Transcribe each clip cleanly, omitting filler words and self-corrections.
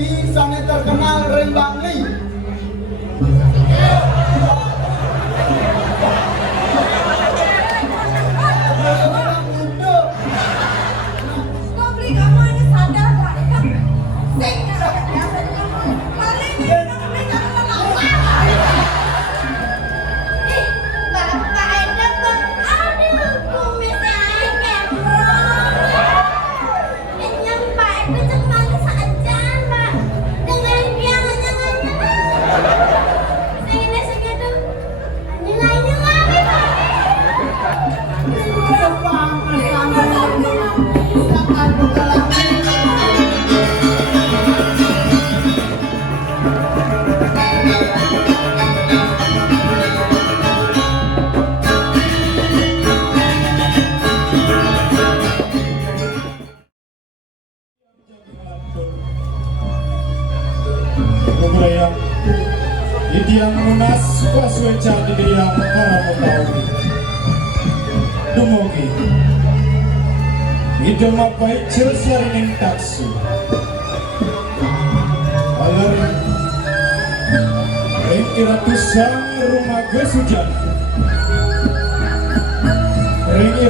bisa terkenal Rembang Li. Idiang munas pasweca di diang karamutawi dumugi idem apai celsarining taksu alar ratusan rumah gesujan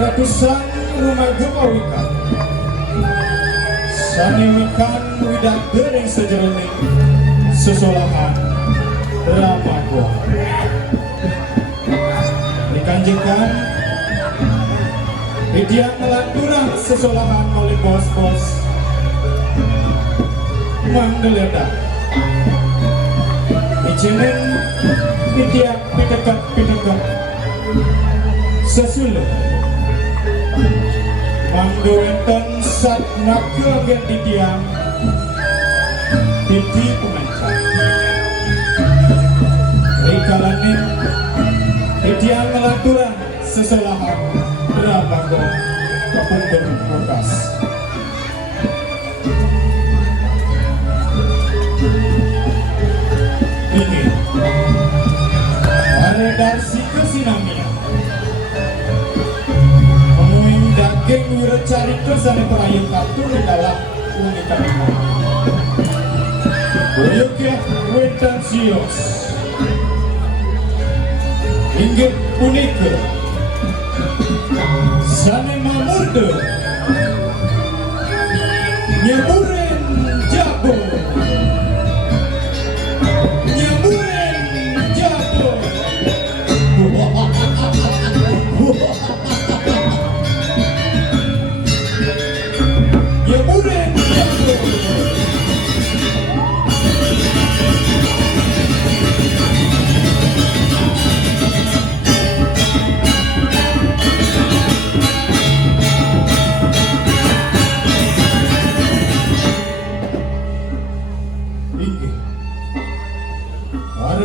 ratusan rumah gepawikan sanimikan widak dereng sejeroning sesolahan Ramago dikanjengkan Idiang melanturang sesolahan oleh bos-bos menggeledah izinin Idiang pidekat sesuluh manggawenten sat nakeagen Idiang titi pemancar Rikalanin Idiang melanturang sesolahan Ramago kapungkur kulkas ini Aredarsi kesinamia memuing daging wiracari kesana perayaan kartu dalam wanita ini Boyoknya Wetansios Inggit punika Sane mamurde Nyaburen jabo Nyaburen jabo Nyaburen jabo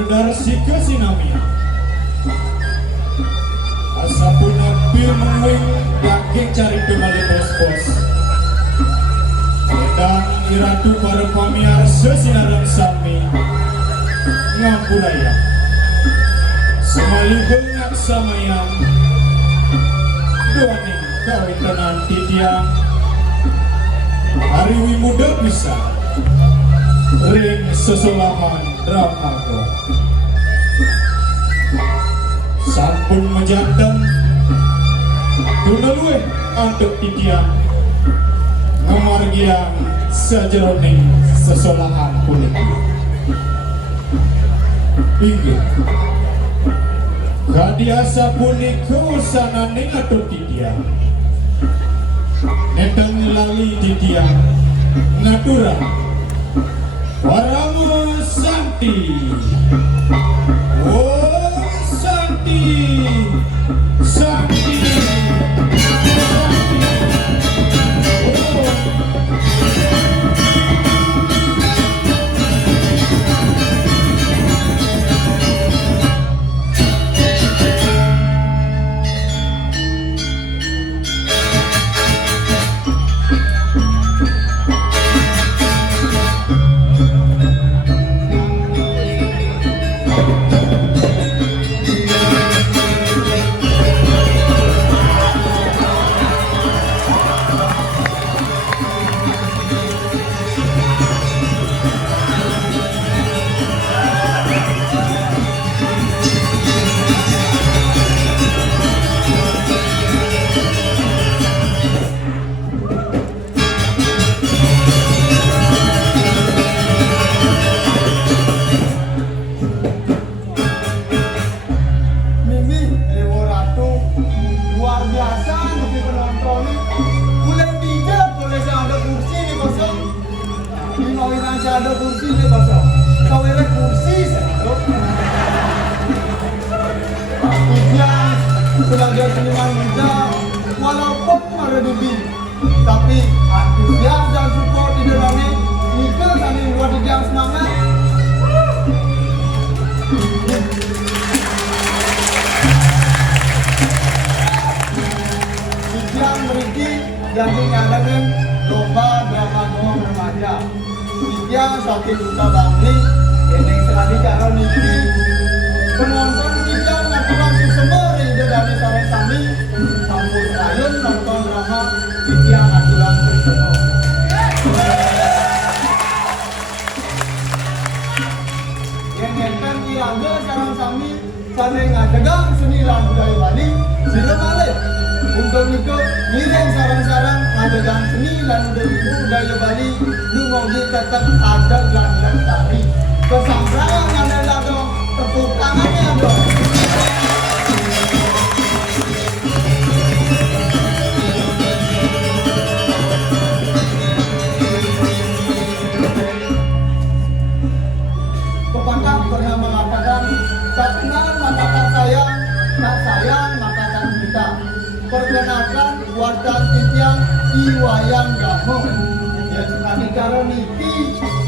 Darsi kesinamia asapun api menguing daging cari kembali bos-bos sedang iratu para pamiar sesinaran sami ngampuraya semali bengak samayang duaning kawintenan titiang hari wimuda bisa ring sesolahan Ramago sampun menjandang dunalueh anduk titiang memargiang sejeroning sesolahan kulit inggih kadiasa punika usananing anduk titiang neteng lali titiang ngaturang Waramu Santi Oh Santi Santi mau nasi ada kursi deh pasal. Kawere kursi saya. Ujian sebagai seniman muda, walaupun ada dubi, tapi antusias dan support di dalamnya itu saling buat dia semangat. Ujian beriki jadi ngadain lomba drama doang remaja. Ujian sakit duta bangli, yang selagi cara niki penonton kita ngaturan semua ide dari sarang sami kampus rayun nonton drama Widya Aturan Prisno. Yang nonton irangga sarang sami saling ngadegang seni lan budaya Bali sila malih untuk itu ngiring sarang-sarang ngadegang seni lan budaya Bali dungogi tetap ada lan lestari kesampean adalah dong tepuk tangannya dong. Pepatah pernah mengatakan, tak kenal maka tak sayang maka tak cinta. Perkenalkan wadah titiang iwayang gamu. Ya sekali cara niki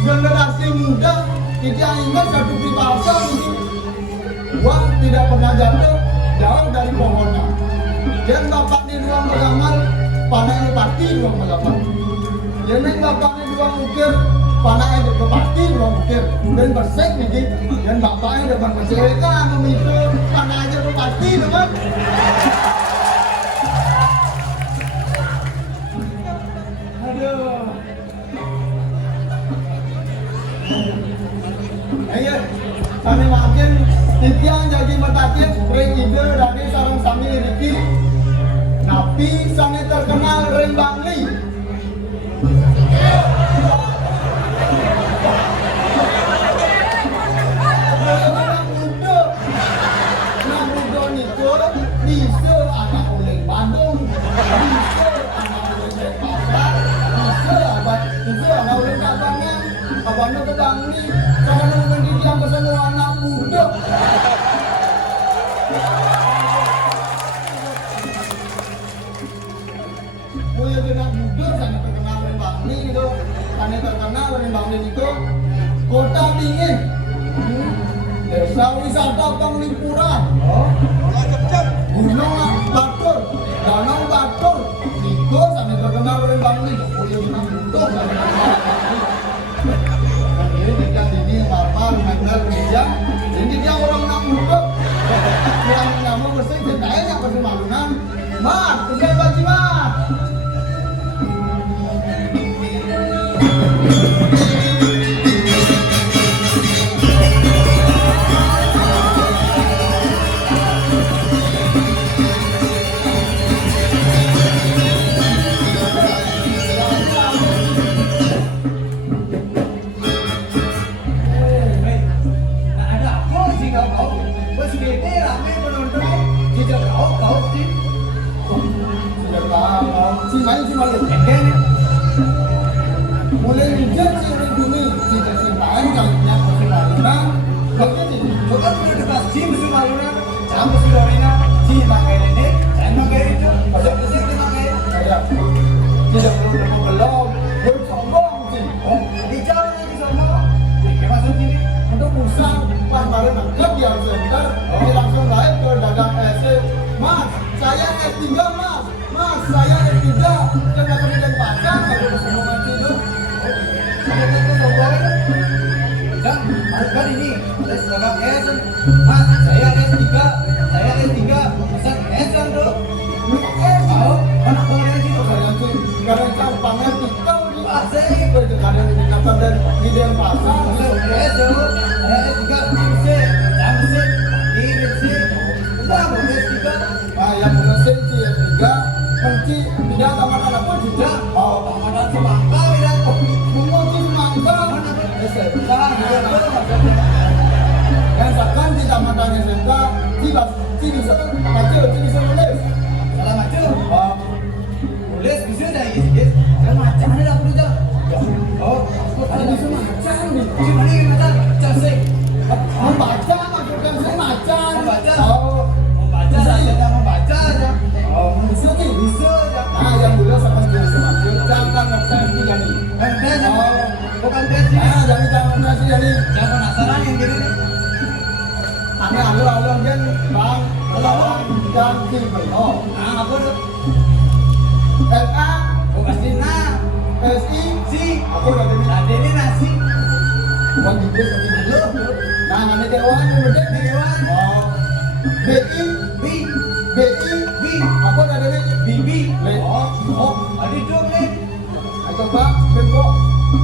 generasi muda tidak ingat satu peribahasa ini. Uang tidak pernah jauh dari pohonnya. Dan bapaknya dua mengamal, panahnya pasti dua mengamal. Dan bapaknya dua ukir, panahnya pasti dua ukir. Dan bersek nih, dan bapaknya depan bercerita memikir, panahnya pasti teman. Aduh. Ayo, kami makin titiang jadi matakin ring ide dari sarang sami Riki. Napi sangat terkenal ring Bangli. Nah muda niku bisa anak oleh Bandung, bisa anak oleh Denpasar, bisa anak oleh Kabangan, Kabangan ke Bangli. Jangan mendidik yang kesemua anak muda. Punya anak muda sangat terkenal di Bangli itu, sangat terkenal di Bangli itu kota dingin, desa wisata Penglipuran, Gunung Batur, Danau Batur, itu sangat terkenal di Bangli. Punya anak muda sangat terkenal di Bangli. Ini normal, mengenal dia. Ini dia orang nak muda. Yang nama bersih, saya pasti malunan. Mas, udah bagi mas. Si malu mulai hujan si orang bumi si kesimpangan kalinya musim malunan begini coba dulu dekat si musim malunan jam musim lorina si pakai ini saya pakai itu masuk musim ini pakai saya tidak perlu belum bersombong sih di jalan lagi sombong dikit masuk sini untuk usaha pas baru nangkep dia sebentar dia langsung naik ke dagang mas saya S3 mas saya S3 dan kemudian pasang kalau semua mati itu saya sombong dan harga ini les dagang S mas saya S3 pesan S kan tuh tahu anak boleh gitu saya sih karena campangnya tikau di pasar itu ada di kata dan di pasar saya S tuh saya S3 jam udah boleh S3 yang bersih sih S3 kunci tidak tamat pun juga tamat semangka ya menguji semangka SMK yang sekarang di tamatan SMK bisa nulis salah maju nulis bisa dah guys kan macam mana dah perlu dah ada bisa semacam nih. Si mana yang macam Chelsea? Membaca maksudkan semacam. Membaca. Oh, Membaca saja, membaca aja. oh, bisa nih. Bisa aja. Nah, yang dulu sama dia semacam. Jangan ngerti dia nih. Tes, Oh, bukan tes sih. nah, jangan ngerti dia nih. Yang penasaran yang gini nih. Ini alur-alur kan, bang, lawan dan tim oh. Nah, apa tuh? LA, Oh, pasti nah. SI, Si, aku udah dengar. ada ini nasi. Bukan Inggris tapi dulu. Nah, ada Dewan yang beda. Dewan. Oh, BI, B, BI, B, aku udah dengar. Bibi. Le. Oh, oh, ada dong nih. Coba, Bembo,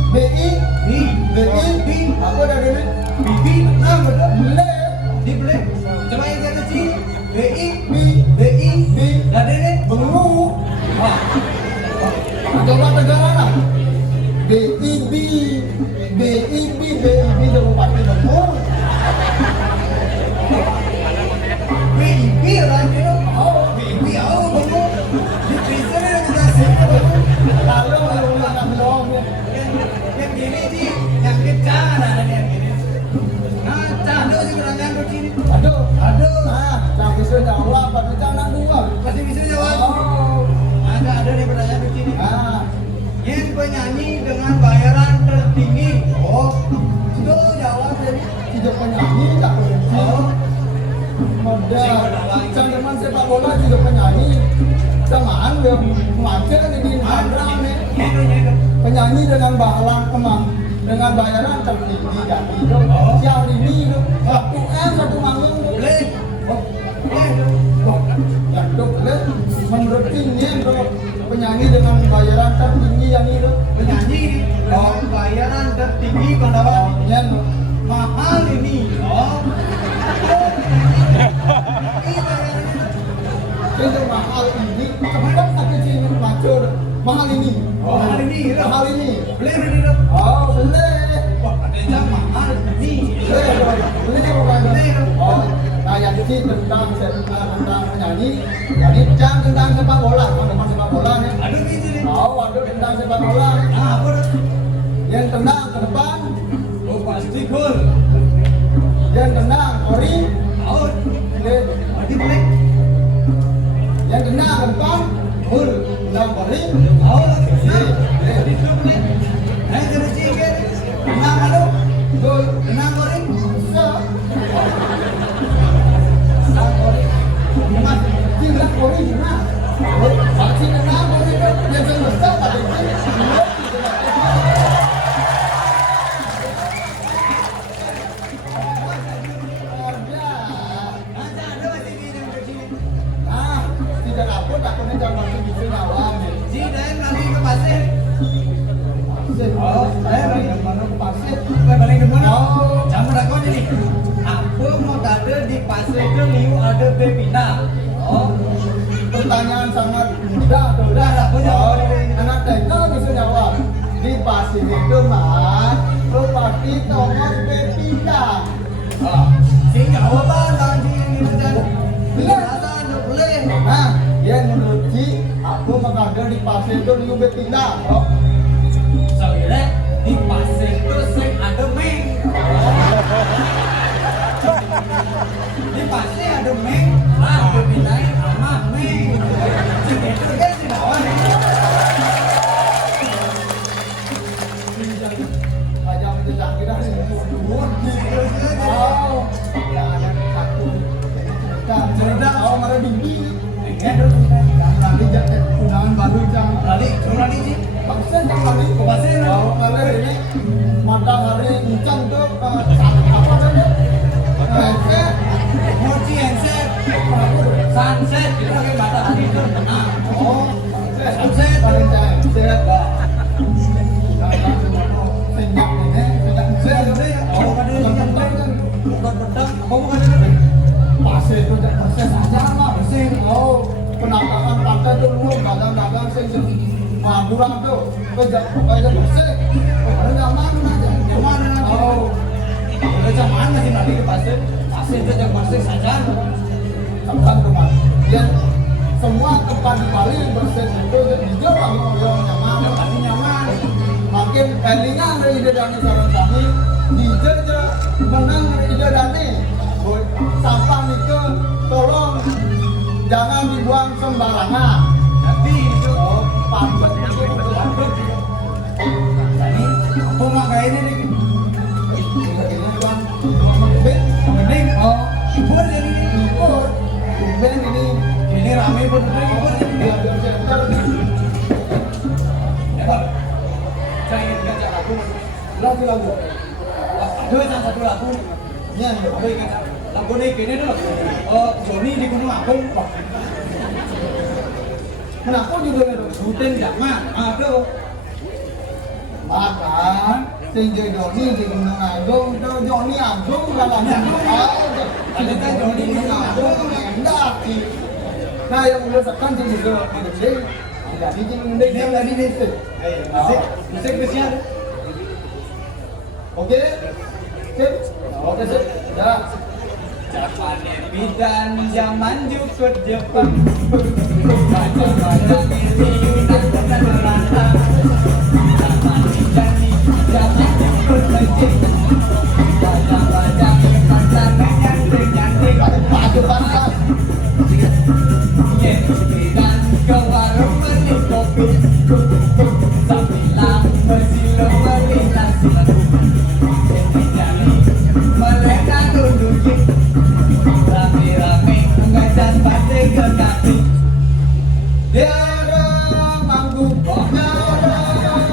BI, B, BI, B, aku udah dengar. Bibi, benar betul. Le, Dibeli. Coba yang saya kecil. BI, B, BI, B, ada nih. Bengu. Wah, Coba negara lah. BIB, BIB, BIB itu bupati Bengu. BIB orang itu. Oh, BIB, oh, betul. Di Twitter ada kita sih. lalu menggunakan belum ya. Yang gini sih, yang kita ada yang gini. Nah, canda sih pertanyaan begini. Aduh, Aduh, nah, yang bisa jawab, pada jangan dua. pasti bisa jawab. Oh, Ada nih pertanyaan begini. nah, Yang penyanyi dengan bayaran tertinggi. Oh, itu jawab dari. tidak penyanyi, tak penyanyi. Oh, Ada, teman sepak bola juga penyanyi. Samaan yang macet di Andra nih. ini. Penyanyi dengan dengan bayaran tertinggi dan itu. Siang ini itu 1 M 1 manggung. Boleh. Oh, Boleh. oh, ya dok, menurut ini bro, penyanyi dengan bayaran tertinggi yang itu. Penyanyi dengan bayaran tertinggi pendapat Yang mahal ini. Oh. itu mahal ini, cepat sakit sini macur. Mahal ini. Oh, mahal ini, ya? Mahal ini. Boleh beli dong. Oh, boleh. Wah, ada yang mahal ini. Boleh dong. Oh, nah yang ini tentang penyanyi, jadi jam tentang sepak bola, teman sepak bola nih. Aduh, gitu nih. Oh, aduh tentang sepak bola. Nah, apa tuh? Yang tenang ke depan, Oh, pasti cool. yang tenang ori, Oh, tadi boleh. yang tenang ke depan, ur, tenang ori. Oh, nah, tadi itu boleh. Nah, jadi cikin. Tenang, aduh. Betul. Tenang, goreng. Bisa. Tenang, goreng. Cuma tinggal ori cuma. Vaksin tenang ori itu yang sebesar tadi itu. Masa ada masih di yang kecil. Nah, tidak apa takutnya jangan masuk bisa nyawang. Si, dan lagi ke pasir. Oh, saya lagi mana ke pasir. Balik ke mana? Oh, Campur aku aja nih. Apa mau ada di pasir itu liu ada bebina. Oh, pertanyaan sangat mudah tuh. udah lah, aku jawab. Anak TK bisa jawab. Di pasir itu mas, lo pasti Thomas Pepita. Ah, si jawaban kan si ini dan penjelasan udah boleh. Nah, dia menurut Ci, aku mengada di pasir itu liu Betina. Oh, Soalnya di pasir itu sering ada meng. Di pasir ada meng, ada binain sama meng. Si itu kan si lawan. aja menjejak kita sih. Oh, ya ada satu. Cerita, oh marah bibi. Nanti jadi undangan baru jam. Lali, cuma lali sih. Pasir jam lagi. Pasir. Oh, malah ini matahari hujan tuh apa namanya? Sunset. Mochi handset, sunset, kita pakai matahari itu. Nah, Oh, sunset. paling sunset. Senyap ini, senyap sunset. Oh, kan ini Bukan yang pedang kan? bukan pedang. Oh, bukan itu. Pasir itu proses aja mah bersih. Oh, penampakan pantai tuh lu dagang-dagang sing Madura tuh, kerja bersih. Ada nyaman aja. Nyaman nanti. Oh, Udah zaman masih nanti ke pasir. Pasir itu yang pasir saja. tempat rumah. Dan semua tempat di Bali bersih itu dijual yang nyaman. Pasti nyaman. Makin ringan dari ide dan cara di aja menang ide dane. Sampah itu tolong jangan dibuang sembarangan. Tapi itu Pantas itu jadi aku makai ini nih. Mending hibur jadi hibur. Ben ini rame pun hibur jadi. Ya Pak, saya ingin ngajak lagu. lagu-lagu. Ada yang satu lagu. Ya, Aku ingat lagu ini gini dulu. Joni di Gunung Agung. kenapa juga ada Syuting zaman. Aduh. makan sing Joni di Gunung Agung, itu Joni Agung galanya. Ada kan Joni di Gunung Agung. Enggak sih. Nah, yang udah sekan sih juga gede. Jadi gede dia lagi nih. Musik kesian. Oke. Sip. Oke, sip. Ya. Japane bidan zaman jukut Jepang. Baca-baca miliunan dan rantang. Zaman bidan zaman jukut Jepang. Baca-baca pasangan nyanting-nyanting. Padu-padu. Yen bidan ke warung beli kopi. Sambilang bersilau beli nasi lemak. Mereka dudukin rame-rame mengajar pada ke kaki. Tiada manggu, tiada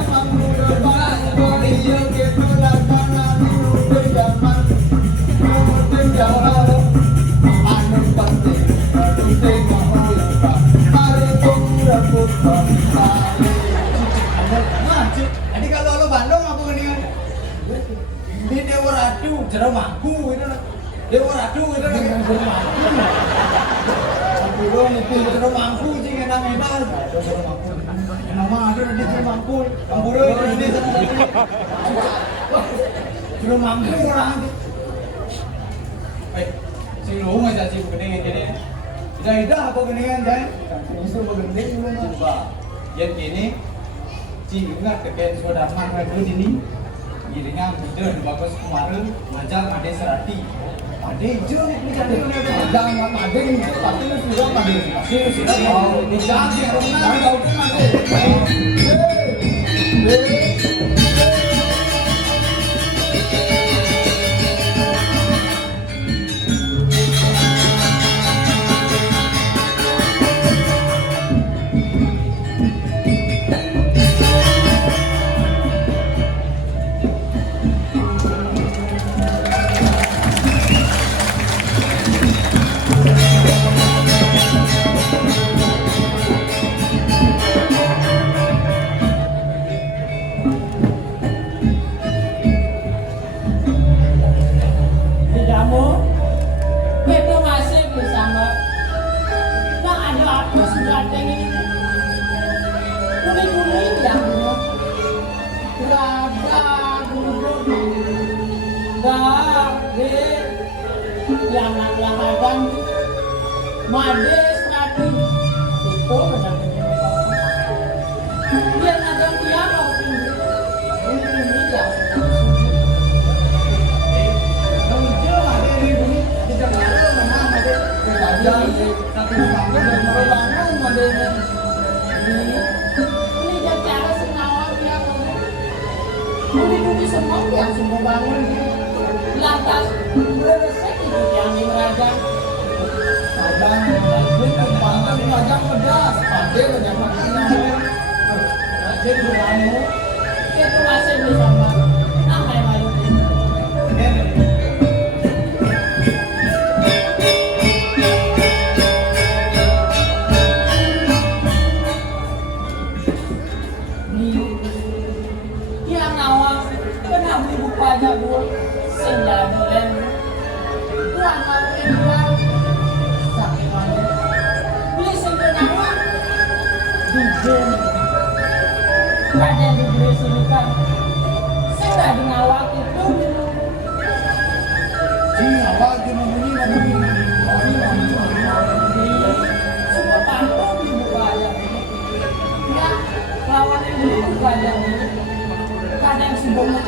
manggu depan. Dia gitu laksana di zaman, di zaman. Anu penting, penting mahal. Mari rebut bangsa. Nah, jadi kalau lo Bandung apa geningan? Ini Dewa Ratu, Jero Mangku itu. Dewa Ratu itu lagi Jero Mangku. Belum itu Jero Mangku sih kena medan. Jero Mangku. Nama ada di Jero Mangku. Kampuro itu ini satu-satunya. Jero Mangku orang. Si Luhung aja sih geningan jadi. Ida apa geningan Jai? Itu begini belum. Coba. Yang gini, si ingat keken Sodarman itu ini. Giringan bener bagus kemarin ngajar Ade Serati. Ade hijau nih jadi Jangan ada yang pasti sudah ada. pasti sudah mau dijanji benar Tahu kan ada. Kamu itu masih bersama. Nah ada apa sudah ini? Kuning-kuning yang berada duduk, dari yang lakukan made strategi itu benar-benar. Dia ada piano ini yang ini cara senawar yang semua yang semua bangun lantas beresek itu yang dirajang Padang, padang pedas, pade banyak makanan. jadi kamu itu masih bersama apa yang baru yang awal pernah beli buku aja bu senjata dan bukan mau tinggal sakit aja beli senjata awal dijel ada di beli silikan saya di ngawak itu apa jenuhnya semua pantau di buku aja ya lawan yang beli buku aja kadang sebelumnya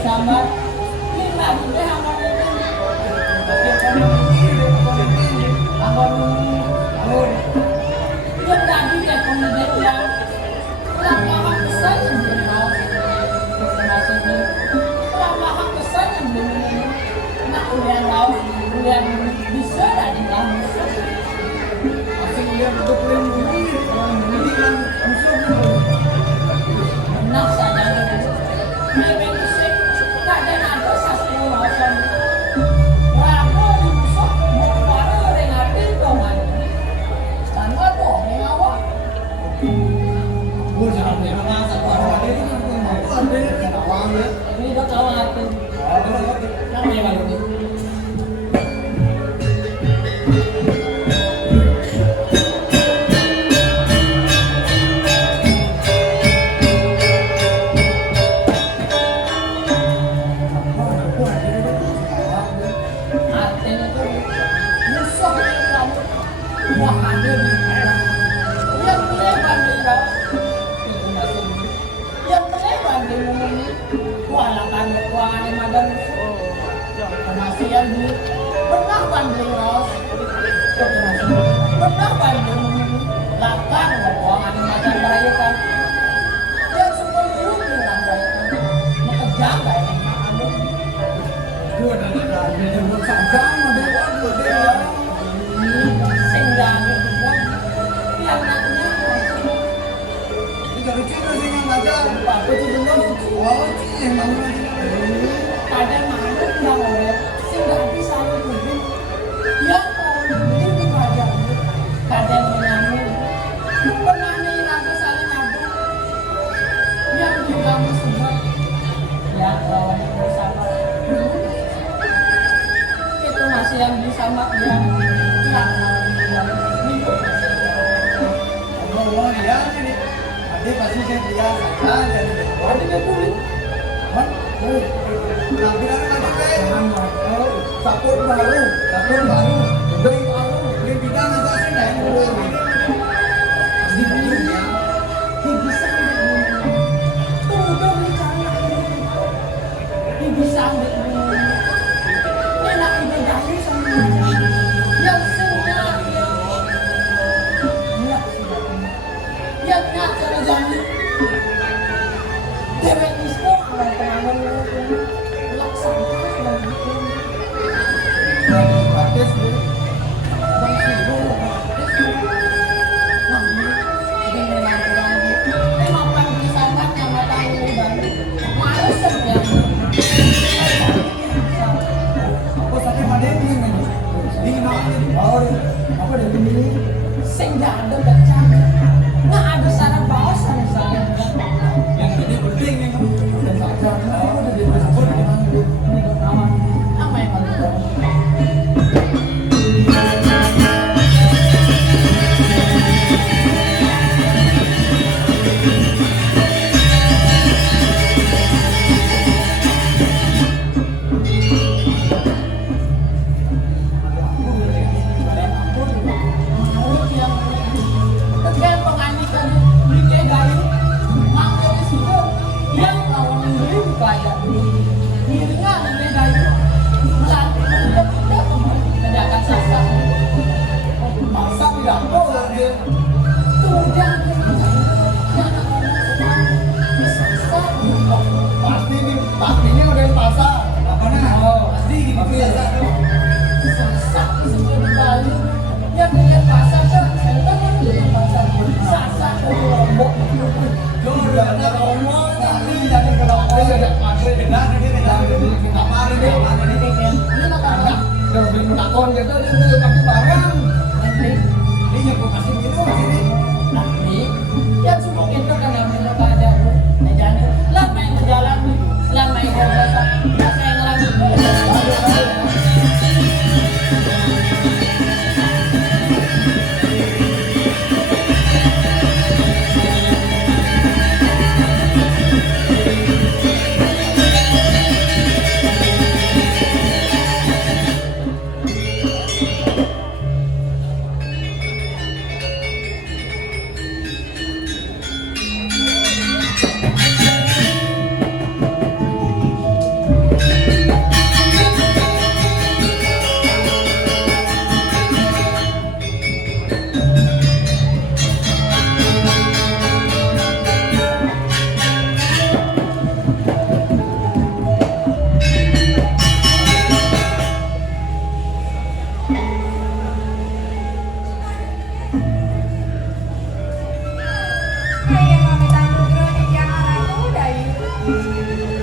Sambat, lima juga hamba yang tadi dia kemudian yang lama kesan yang belum masih ini lama kesan yang belum nak ulian laut ulian bisa dah di dalam masih lihat untuk ini kan musuh nak saja memang sih kadang ada satu macam ragu di musuh mau baru rengatin kawan tanpa tuh mengawal gue jangan punya masa orang itu kan mau ambil kan awalnya ini udah kawan aku namanya baru ini artinya tuh musuh yang kamu wah ada yang boleh banding kau itu masih yang boleh banding ini kualakan keuangan yang ada musuh masih yang di pernah banding kau pernah banding lakan keuangan yang ada merayakan yang sebelum dengan merayakan mengejar kayak kamu gue ada buat sama dia sehingga yang naknya tidak kecil sih yang ada apa itu belum wow sih yang mana ada makhluk yang oleh sehingga bisa lebih yang lebih raja kadang menyambung pernah menyenangkan saling nabung yang juga musibah yang lawan bersama itu masih yang bisa yang ngomong dia nih ada pasti saya biasa kan jadi ada nggak boleh kan tampilan ada kayak sapur baru dari baru dia tidak nggak sih naik di dunia dia bisa tuh udah bicara dia bisa enak ide dari sama yang senang yang nak cara jadi dewek isko orang pengangan laksanakan dan bikin batas bang subuh nanti dengan lagi memang kan bisa banyak matanya baru males saja aku sakit pada ini di mana di bawah apa dari ini sehingga ada baca nggak ada saran bawah saran saya yang ini penting nih dan saja aku udah di passport ini pertama apa yang harus dilakukan masa tidak boleh pasti nih pastinya udah di pasar mana pasti gitu biasa lu udah ada ngomong tapi jadi kalau ada pasti benar dia tidak kamar dia mana nih ini nak kalau beli takon gitu dia pakai barang ini yang gue kasih minum sini tapi Ayah kami tangguh di jangan ratu dayu.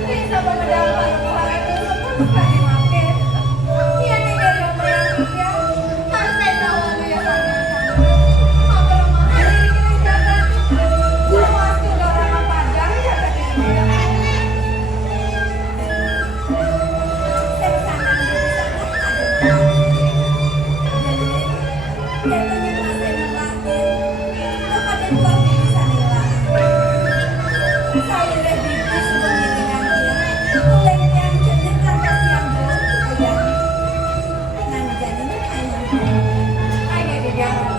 Bisa pemedang paruh itu sepuluh kali makin. Ia tidak yang dia. Sampai nawan ya sangat. Apa lemah diri kita jaga. Lemas juga orang padang jaga diri dia. Sebesaran dia bisa ada. Jatuhnya masih melakin. Kepada dua bisa hilang. Saya lebih bis mengiringan dia. Oleh yang jenis lantas yang belum kebayang. Dengan jadinya ayah di jalan.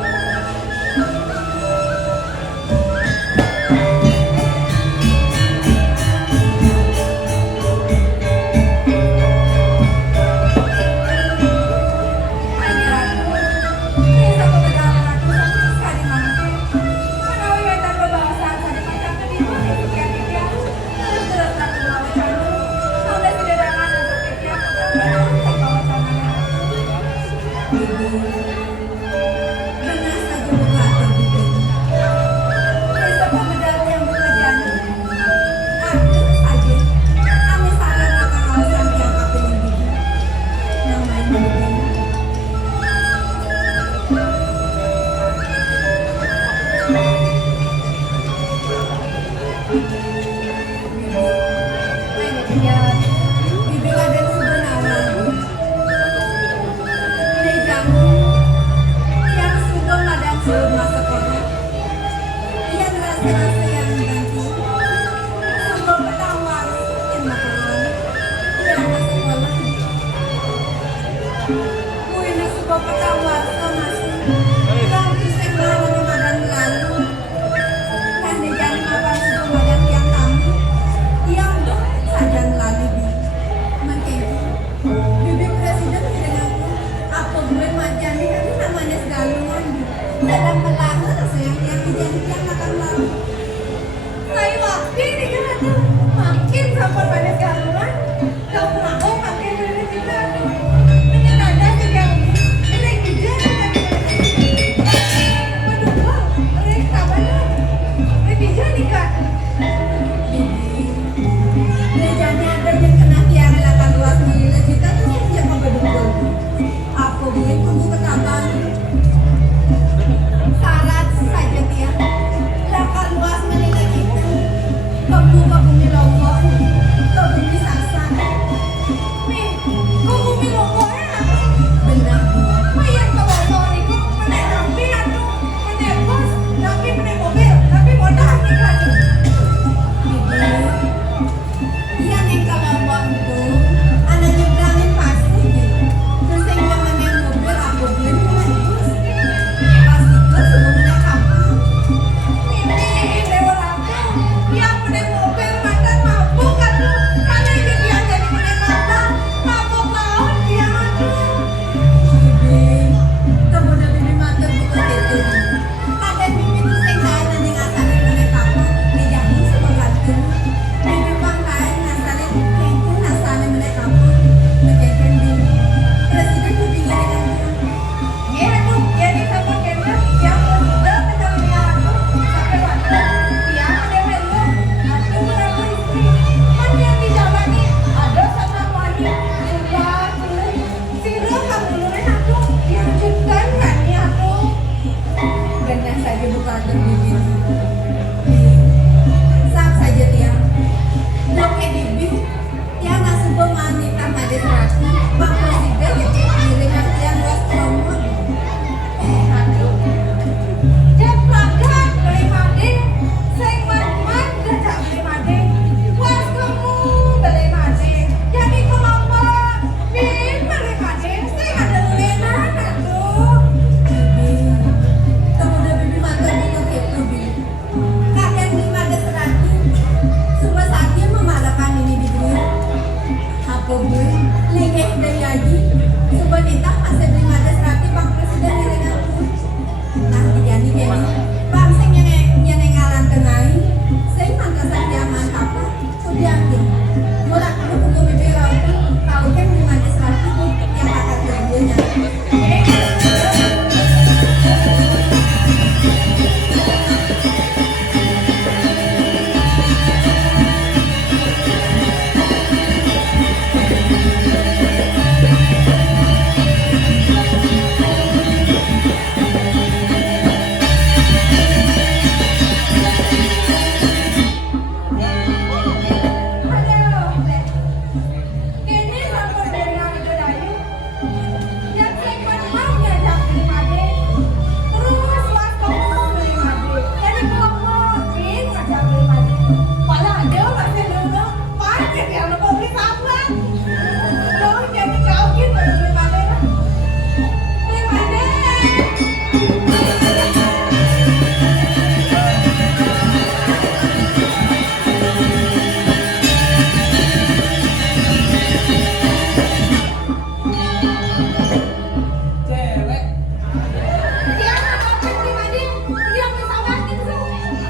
Sedang melanggar sayang yang dijanjikan akan lalu. Saya waktu ini kan tuh makin sampai pada galungan. Kau mau makin dari kita tuh. Dengan ada yang ini juga kan. Waduh, mereka mana? Bisa nikah. Lejanya ada yang kena tiang 18 miliar juta tuh siapa berdua? Apa gue tunggu ketaban? Syarat saja dia lakar luas menilai kita. Kebu bumi lombok, kebu bisa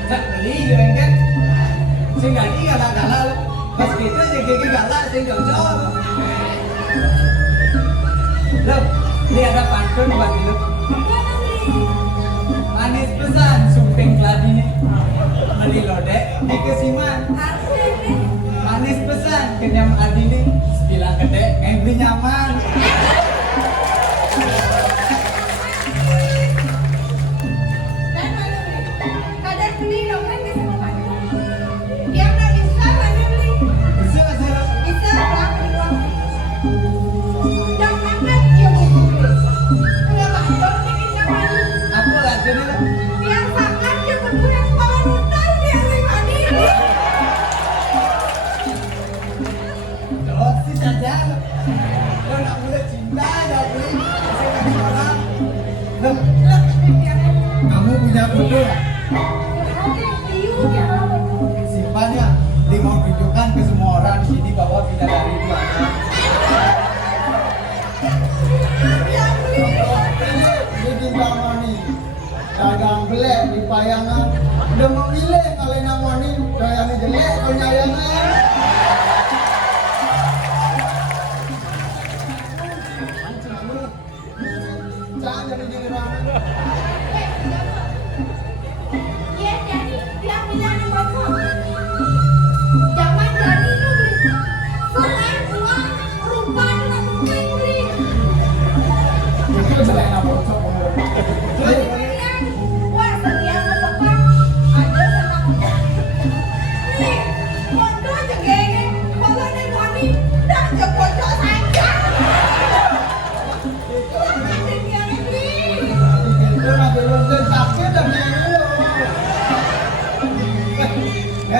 Sak beli dengan kan. Sing gadi galak-galak. Pas kita jadi galak sing jauh-jauh. Loh, ini ada pantun buat lu. Manis pesan sumping keladi meni lodek di kesiman. Manis pesan kenyam adi nih bilang gede ngebri nyaman. Dan mana beli? Ada beli dong kan bisa membantu. Yang nggak bisa mana beli? Bisa sih. Bisa berapa di uang? Jangan kan dia mau beli. Kenapa dong ini sama lu? Aku aja nih lah. Biar makan dia berdua kalau nonton dia lebih mandi. Terus sih saja. Lo nak boleh cinta dah beli. Saya kasih orang. Loh, kamu punya bodoh ya? Simpannya, dia mau tunjukkan ke semua orang di sini bahwa bidadari itu ada. Ini di bawah nih, dagang belek di payangan. Udah memilih kalian nama nih, kayaknya jelek penyayangan. Jangan jadi giliran. Iya jadi dia bilang bapak. Jangan jadi lu beli. Selain uang rupa dengan beli. Itu jelek nama bocok. Kemudian wah sekian bapak ada senangnya. Nih, foto jegenge, kalau nih mami dan foto saja. Itu nanti lu sakit dan yang lu.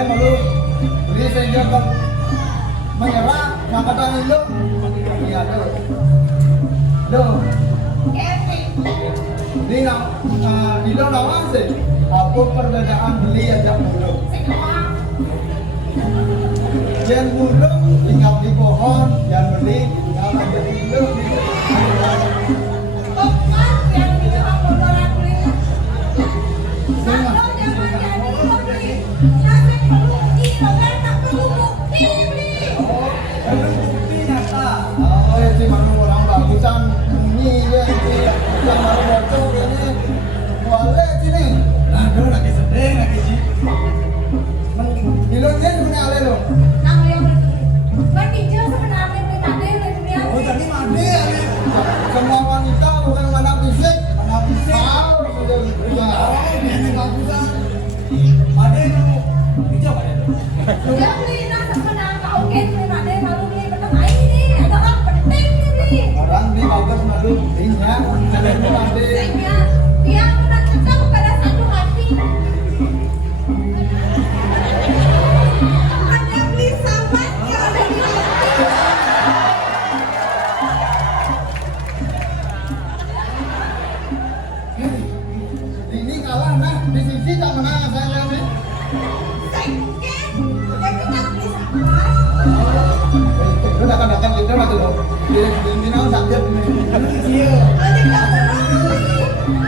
Malu beli sehingga menyerah maka tangan lu. Iya lu. Di dalam nawang sih. Apa perbedaan beli aja mulu? Yang mulu tinggal di pohon, yang beli tinggal aja di mulu. Oh ya sih mana orang bagusan ini ya sih yang baru bocor ini boleh sini. Aduh, lagi sedih lagi sih. Nilainya sebenarnya ale lo. Oh, jadi mandi ya nih. Semua wanita bukan mana fisik, mana fisik. Tahu sudah. Oh, ini bagusan. Mandi kamu. Hijau ada tuh. Orang di bagus malu belinya ada yang mandi. Dia pernah cocok pada satu hati. Hanya beli sahabat yang ada di hati. Ini kalah nah di sisi tak menang saya lihat nih. Saya mungkin udah kita beli sahabat. Itu dakan-dakan kita mati lo. Ini sakit ini. Iya. Nanti kamu beli.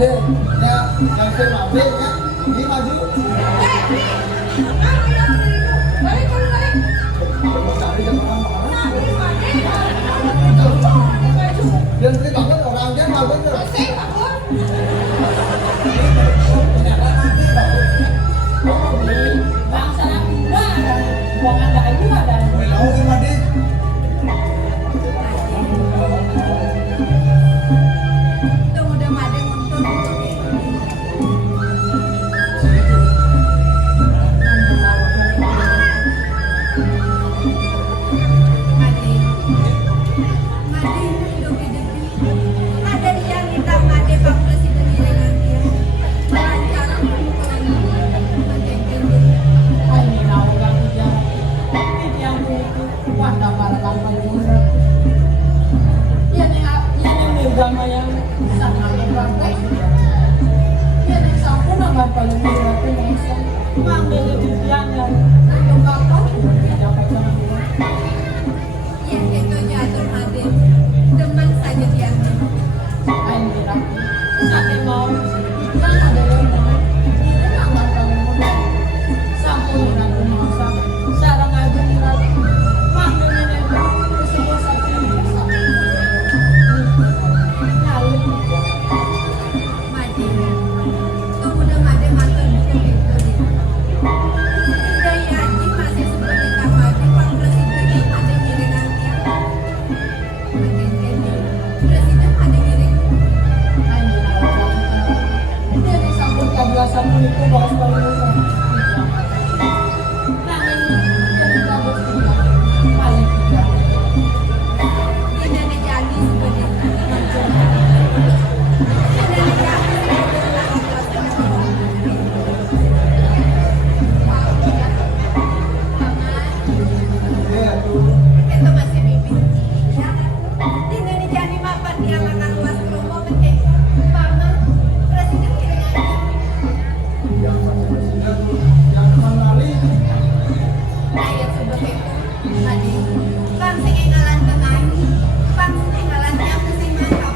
Ade, ya, yang saya mabe ya, ini maju. Balik, balik. Cari ke orang mana? Dan kita bangun orang aja nggak bener. Saya bangun. Bangsa Nampula dan buangan dayu ada. Mau gimana deh? Tunggu udah made nonton gitu. Made. Made dobi-dobi. Ada yang minta made Pak Presiden dengan dia. Lancar pukulan made. Ay, naulang dia. Hindi yang itu wanda para kapal muna. Yan ang nagama yang sangat berbagai. Yan ang sampu naman palumira ko ng isang manggagabigyangan. Yung kapal, hindi dapat sa mga. Yang itu jatuh made. Teman saja dia. Ay, hindi lang. Sa akin mo, yan ada yung mga. Hindi naman palumira. Sampu na kumasa. Sarang aja nila. Manggagabigyan nila. Gusto ko sa pinasa. Nyalit niya. Made. Tunggu udah made makan gitu. Daya Haji masih seperti kapan Pak Presiden ada ngiringan dia. Presiden ada ngiring. Ay, hindi na ako. Hindi, nagsambot ka bilasan mo nito. Bakas pa rin mo. Namin, yan ang tabot ko na. Paling kita. Tidak ada jadi seperti itu. Tidak ada jadi Iya. itu masih bibit. Tidak ada jadi mapan dia makan luas promo penting. Paman Presiden ngiringan. Yang menari. Ayat seperti itu. Tadi Bang sengalan tenang. Bang sengalan yang kesiman apa?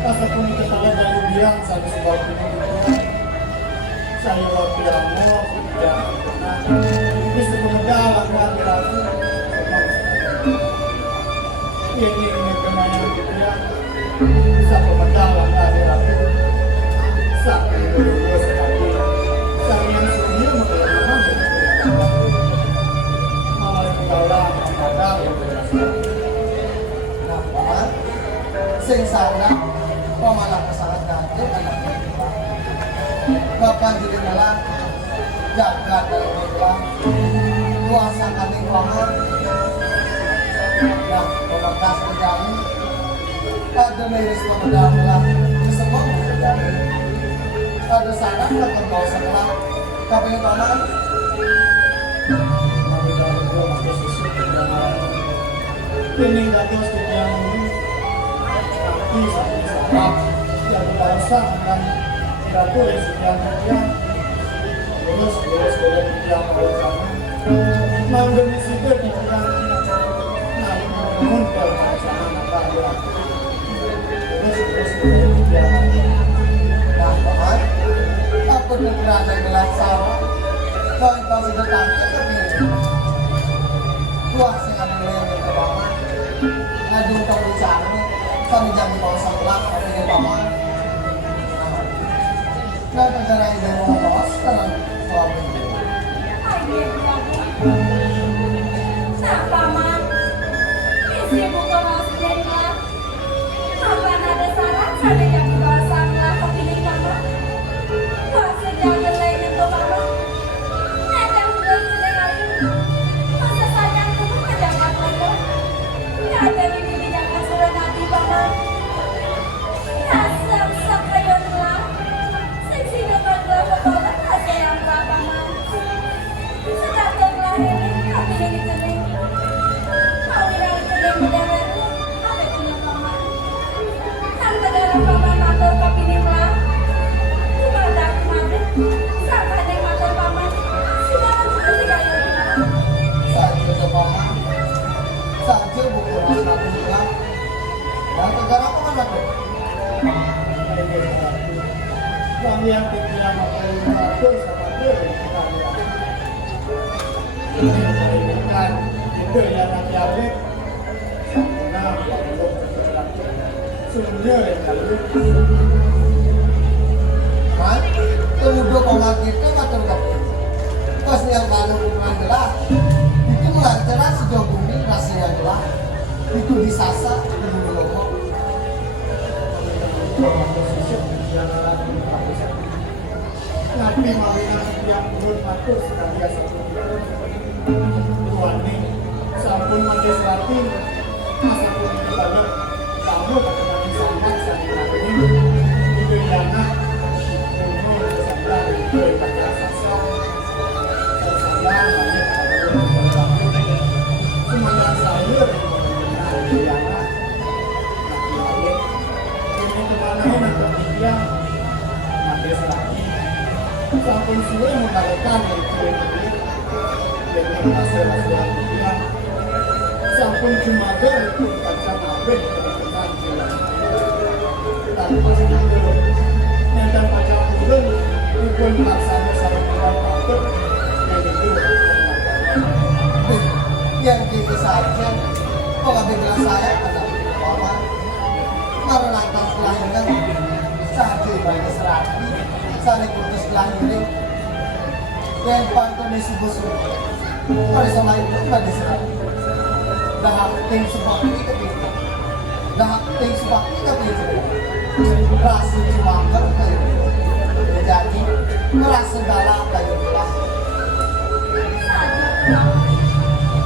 Asa pun ketahuan dari biang satu sebab ini. Saya waktu yang mau tidak pernah bisa mendalam ngambil aku. Ini kemana gitu ya? Siapa mendalam ngambil aku? Siapa yang dulu sekali? Saya yang sendiri mengambil malah mendalam mendalam yang berhasil. Nah, paman, sing sana pamalah kesalahan nanti anak kita. Bapak jadi ngalah jaga dalam hidup kuasa kami paman. Nah, pembatas berjalan ada miris pemadaman semua berjalan. Ada sana akan bawa sekolah tapi paman Kami dalam dua masih susu dan ini gagal sekian ini nanti sampai saat yang berasa dan tidak boleh sekian sekian terus boleh yang berasa Nanggung situ dibilang naik bangun ke sana kaya terus dia nah paman apa yang berada gelas sawah kau sudah tangkap tapi kuah sehingga mulai ke paman ngaju kau bicara kami jangan bawa sebelah tapi ke paman nah negara itu mau bos tenang soal itu Nah, Paman, isi buku harus jadilah. Apa ada saran sampai jam basahlah kepilih Paman? Kau sedang berlain itu Paman. Ada bulan jelek lagi. Masa sayang kamu menjaga Paman. Ada mimpi di jangan surat hati Paman. Asam sakayonlah. Seksi dengan beberapa hasil yang Paman. Sedang ini kami ini jenis. Kami dari jenis mudahan. Kami punya paman. Tante dalam paman matur kopi nimlah. Kepada kemarin. Sama dengan matur paman. Sudah sudah dikayunya. Saja ke paman saja buku rasa pulang dan negara paman aku kami yang pikiran makan satu sama dia bukan itu yang nanti update nah sumber yang lalu man kemudian paman kita ngatur kopi pas yang baru ukuran gelas itu melancarkan sejauh bumi rasanya gelas itu disasa di logo tapi malah yang menurut matur sudah biasa Tuani sampun mandi selati masapun kepada kamu kepada sangat sangat ini itu yang ilmu kesadaran itu yang sasa kesadaran semuanya saya yang ini kemana nanti dia mandi selati sampun suwe mengadakan itu dengan hasil-hasil yang dibilang sampun jumaga itu baca mabek dengan bilang tanpa sedikit dan baca bulan itu melaksanakan salah bulan patut yang itu yang gini saja kok gak bilang saya kata paman karena lantas kelahiran saja bagi serati saya putus kelahiran dan pantun di subuh-subuh pada sama itu nggak diserang dah ting sebakti ke kita dah ting sebakti ke kita rasa cumangker kayak jadi merasa galak kayak gitu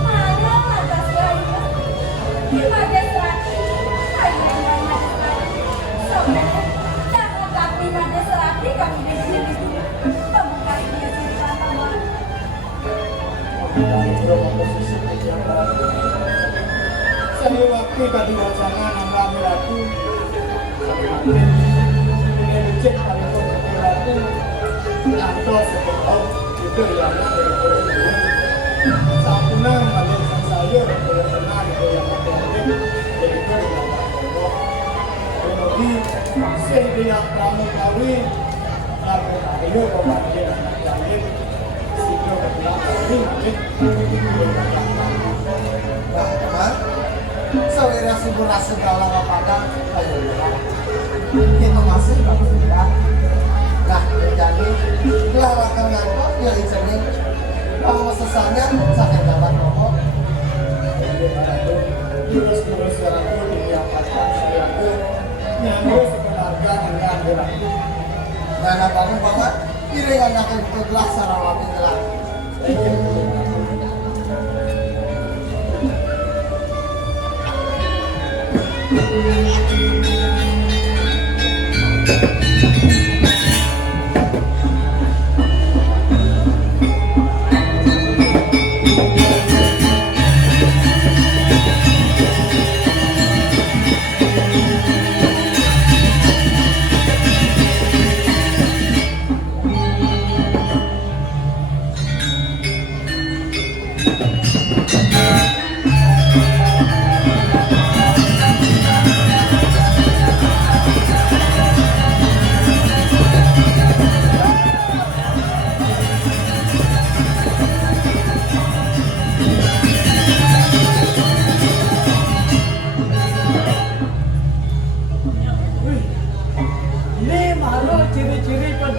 Mana atas lainnya? Pada serati, saya yang mati. Saudara, jangan kami pada serati kami di sini. Kamu kali dia cerita Paman. saya waktu tadi wacana nambah miratu ini cek kali miratu atau sebetulnya itu yang sampuna kali saya boleh kenal itu yang jadi itu yang kemudian saya yang kamu kawin lalu ayo pembagian anak kawin situ berlaku nah teman sawira subur rasa galak apa kayak itu masih bagus kita nah jadi kelarakan ngangkot ya ini kalau sesanya sakit dapat rokok terus aku diapakan saya aku nyampe sebenarnya dengan berarti nah kamu banget iringan akan itu gelas sarawati gelas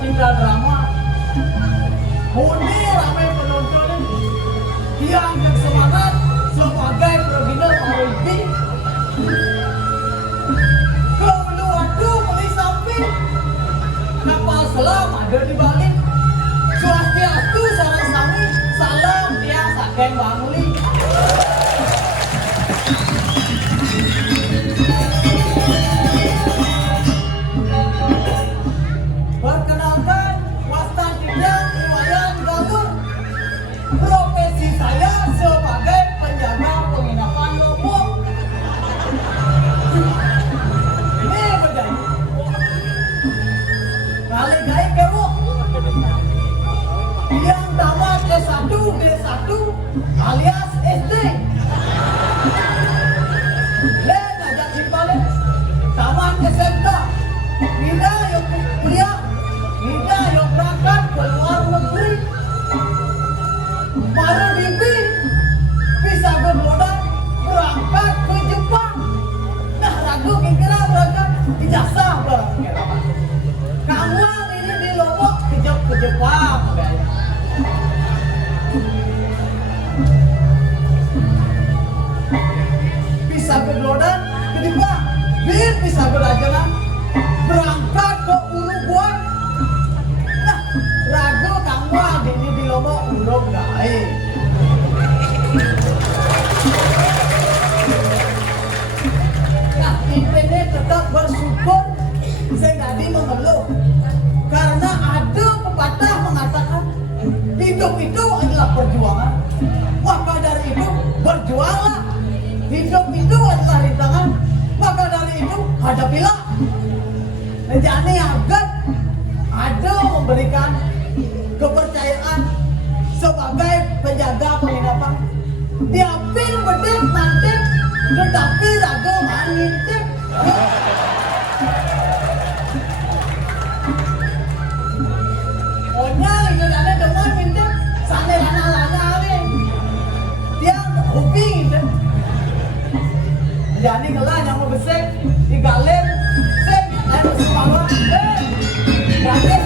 cinta drama. Muni ramai penonton yang semangat sebagai Provino Marubi. Keluarga beli samping kapal selam ada di balik. Swastiastu sareng sami salam tiang saking Bangli. Perkenalkan, Wastan Tidang Iwayan Galur. Profesi saya sebagai penjaga penginapan Lombok. Ini berjaya. Kali gaya kebo. Yang tamat S1, D1 alias SD. Len ajak simpale. Tamat SMK. Nida yang kuliah. Nida yang berangkat ke luar negeri. Baru mimpi bisa bermodal berangkat ke Jepang. Nah ragu kira berangkat ijazah berangkat. Kamu ini di Lombok ke Jepang. Bisa bermodal ke Jepang. Bisa berajalan berangkat ke Uruguay. Nah ragu kamu ini di Lombok belum naik. Nah, ini tetap bersyukur Zainadi mengeluh karena ada pepatah mengatakan hidup itu adalah perjuangan. Maka dari itu berjuanglah. Hidup itu adalah rintangan. Maka dari itu hadapilah. Jadi agar ada memberikan kepercayaan sebagai penjaga penginapan. Diapin bedek mantep, tetapi raga mantep. Onya itu ada dengan mantep, sana lana awe. Dia hobi itu. Jadi kalau yang mau besek, digalir, sek, ayo semangat, galir,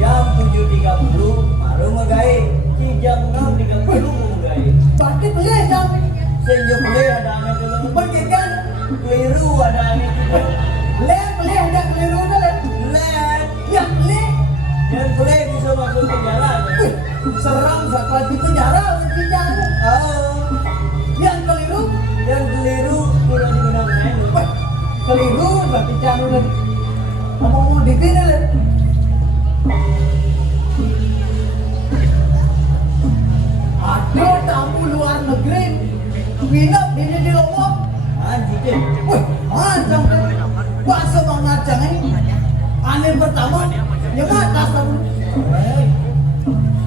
jam 7.30 baru megai, jam 6.30 megai. Berarti beli jam Sejak beli ada aneh dulu, bergegan. keliru ada aneh juga. Beli ada keliru dah. Lek, Yang beli yang beli bisa masuk penjara. serang zaklat di penjara cincang. Oh, Yang keliru yang keliru tidak digunakan. keliru berarti jangan lagi. Ngomong di sini leh. Ada tamu luar negeri nginep ini di Lombok. Anjir, Wih, macam wah semangat jangan ini. Aneh pertama, ya mata sama.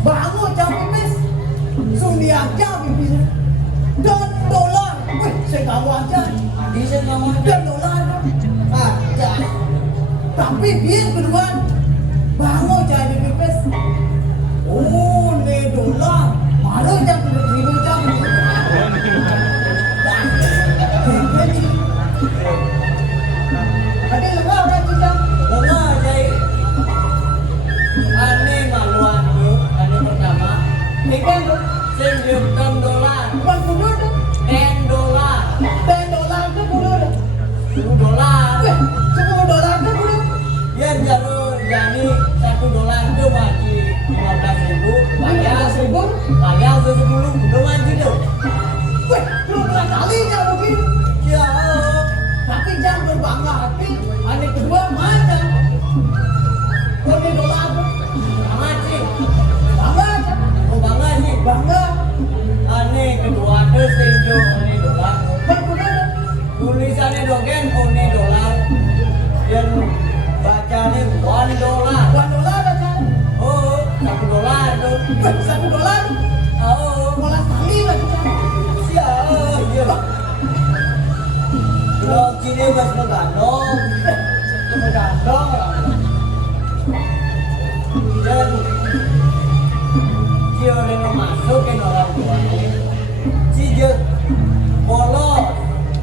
Bangun jam pipis, suni aja pipis. Dan dolar, wih, saya tahu aja. bisa ngomong Dan dolar, aja. Tapi dia keduluan, bangun jadi pipis. Oh, nih dolar, malu jam 1.000 jam. Tadi lemah orang cincang. lemah jadi aneh maluan Jani $1 tuh Haji 15.000 bayar 15.000? bayar 10 udah maju tuh. Weh, lu berapa kali jangan begini? Ya, Tapi jangan berbangga hati. Adik kedua mana? Kode dolar. amat sih. Bangga aja. Oh bangga sih. Bangga. Aneh kedua tuh setuju $1. Berbeda. Tulisannya dogen $1 dan bacanya $1. $1 aja. Oh, $1 tuh. Weh, $1. Oh, Malah kali lagi. siap. Iya. Kalau kini mas megandong, Cuma gandong ya. dan si orang yang masuk ke orang tuanya, si jet bolos,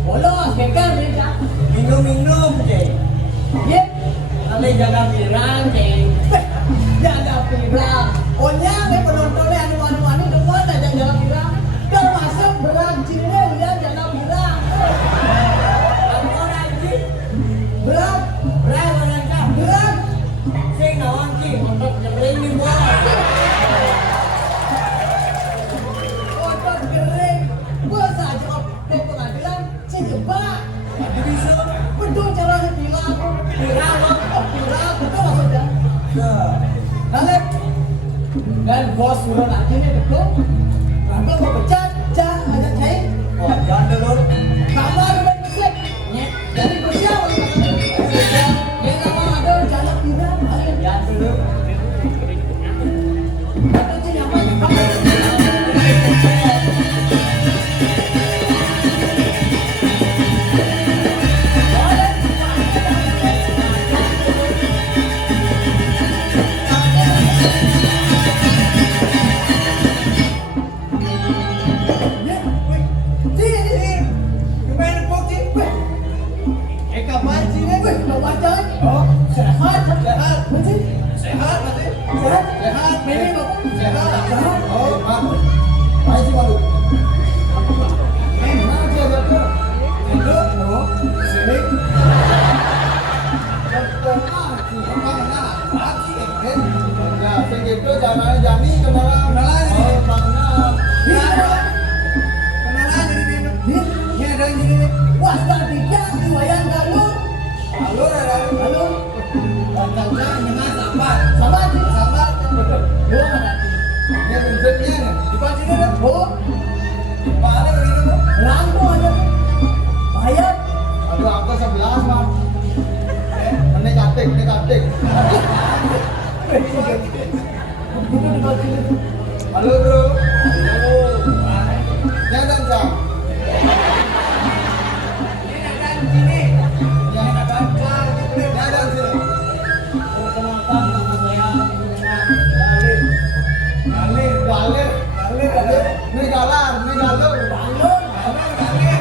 Bolos, gegar dia. minum ceng, Ye, ale jaga pirang ceng, jaga pirang. Onya we penontonnya anu-anu semua ada jaga pirang. Termasuk berang cine udah jaga pirang. kamu orang sih, Berang, berapa orang kah? berang. Sing nawan sih, untuk nyebelin nih bos. Otot kering. Gua saja ke pengadilan sejebak. Jadi bisa, Betul caranya bilang. pirang Oh, pirang, betul maksudnya. bos. Nalep. Dan bos suruh lagi nih betul. Rangka mau pecat, ada cair. Wah, jangan dulu. Kamar udah ngecek. Jadi bersiap. Yang nama ada jalan pirang. Ayo. Jangan dulu. Atau cik apa? Gimana kok sih? Kapan sih? Oh, Sehat. sehat. Betul. Sehat berarti? Sehat. Sehat. Ini bapak. Sehat. Sehat. Oh, Pak. Baik sih baru. Mana dia betul? Itu, oh, sini. Ya, segitu jangan Jani kenalan. Kenalan ini. Oh, kenalan. Kenalan jadi ini. Ini ada yang gini nih. Wah, tak tiga wayang galur. Halo, ada. Galur. Bantangnya nyengat sabar. Sama sih. Sabar. Gua ada. Ini bentuknya nih. Di bawah sini dah. Oh, Pak ada begini tuh. rangkung aja. Bayar. Aduh, aku 11, Bang. Ini katik. Begitu di bawah sini. Halo, Bro. Ya, dan Jam. Ini ada di sini. Ya, Ini ada bangkar. ya, dan sini. Perkenalkan nama saya Galih. Galir. Galir. Galir. Ini galar, ini galur. Galur. Galir.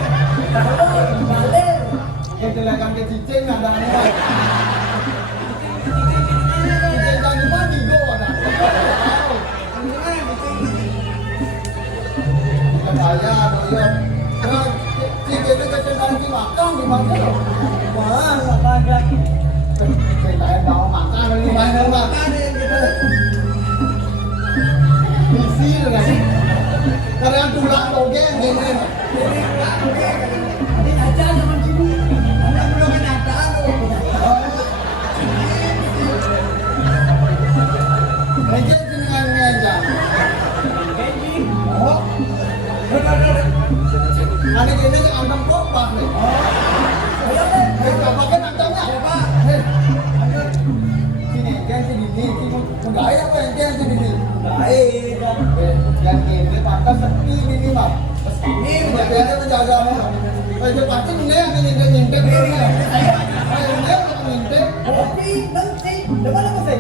Galur. Galir. Yang dilakukan ke cicing, ada apa? Cicing jangan mandi, go, ada. Kita bayar, doyan. Nah, cicingnya kecenderaan di makan, di makan. Wah, apa lagi? Saya bawa makan, ini Mana makan. makan yang gitu. Isi, nggak sih? Karena tulang dogeng, ini. Ini enggak oke. Ini aja zaman sini. Anda belum kenyataan loh. Lagi dengan ini aja. Benji. Oh, Udah. ada ini yang andam kompak nih. Nggak pakai nantangnya. Coba. Sini, kan sini, sini. Menggaya apa yang kan sini? Baik. Yang ini pantas sepi ini mah. Ini Menjaganya menjaga mah. Itu pasti ini yang nyintek ini. Ayo ini yang nyintek. Kopi, nanti. Depan apa sih?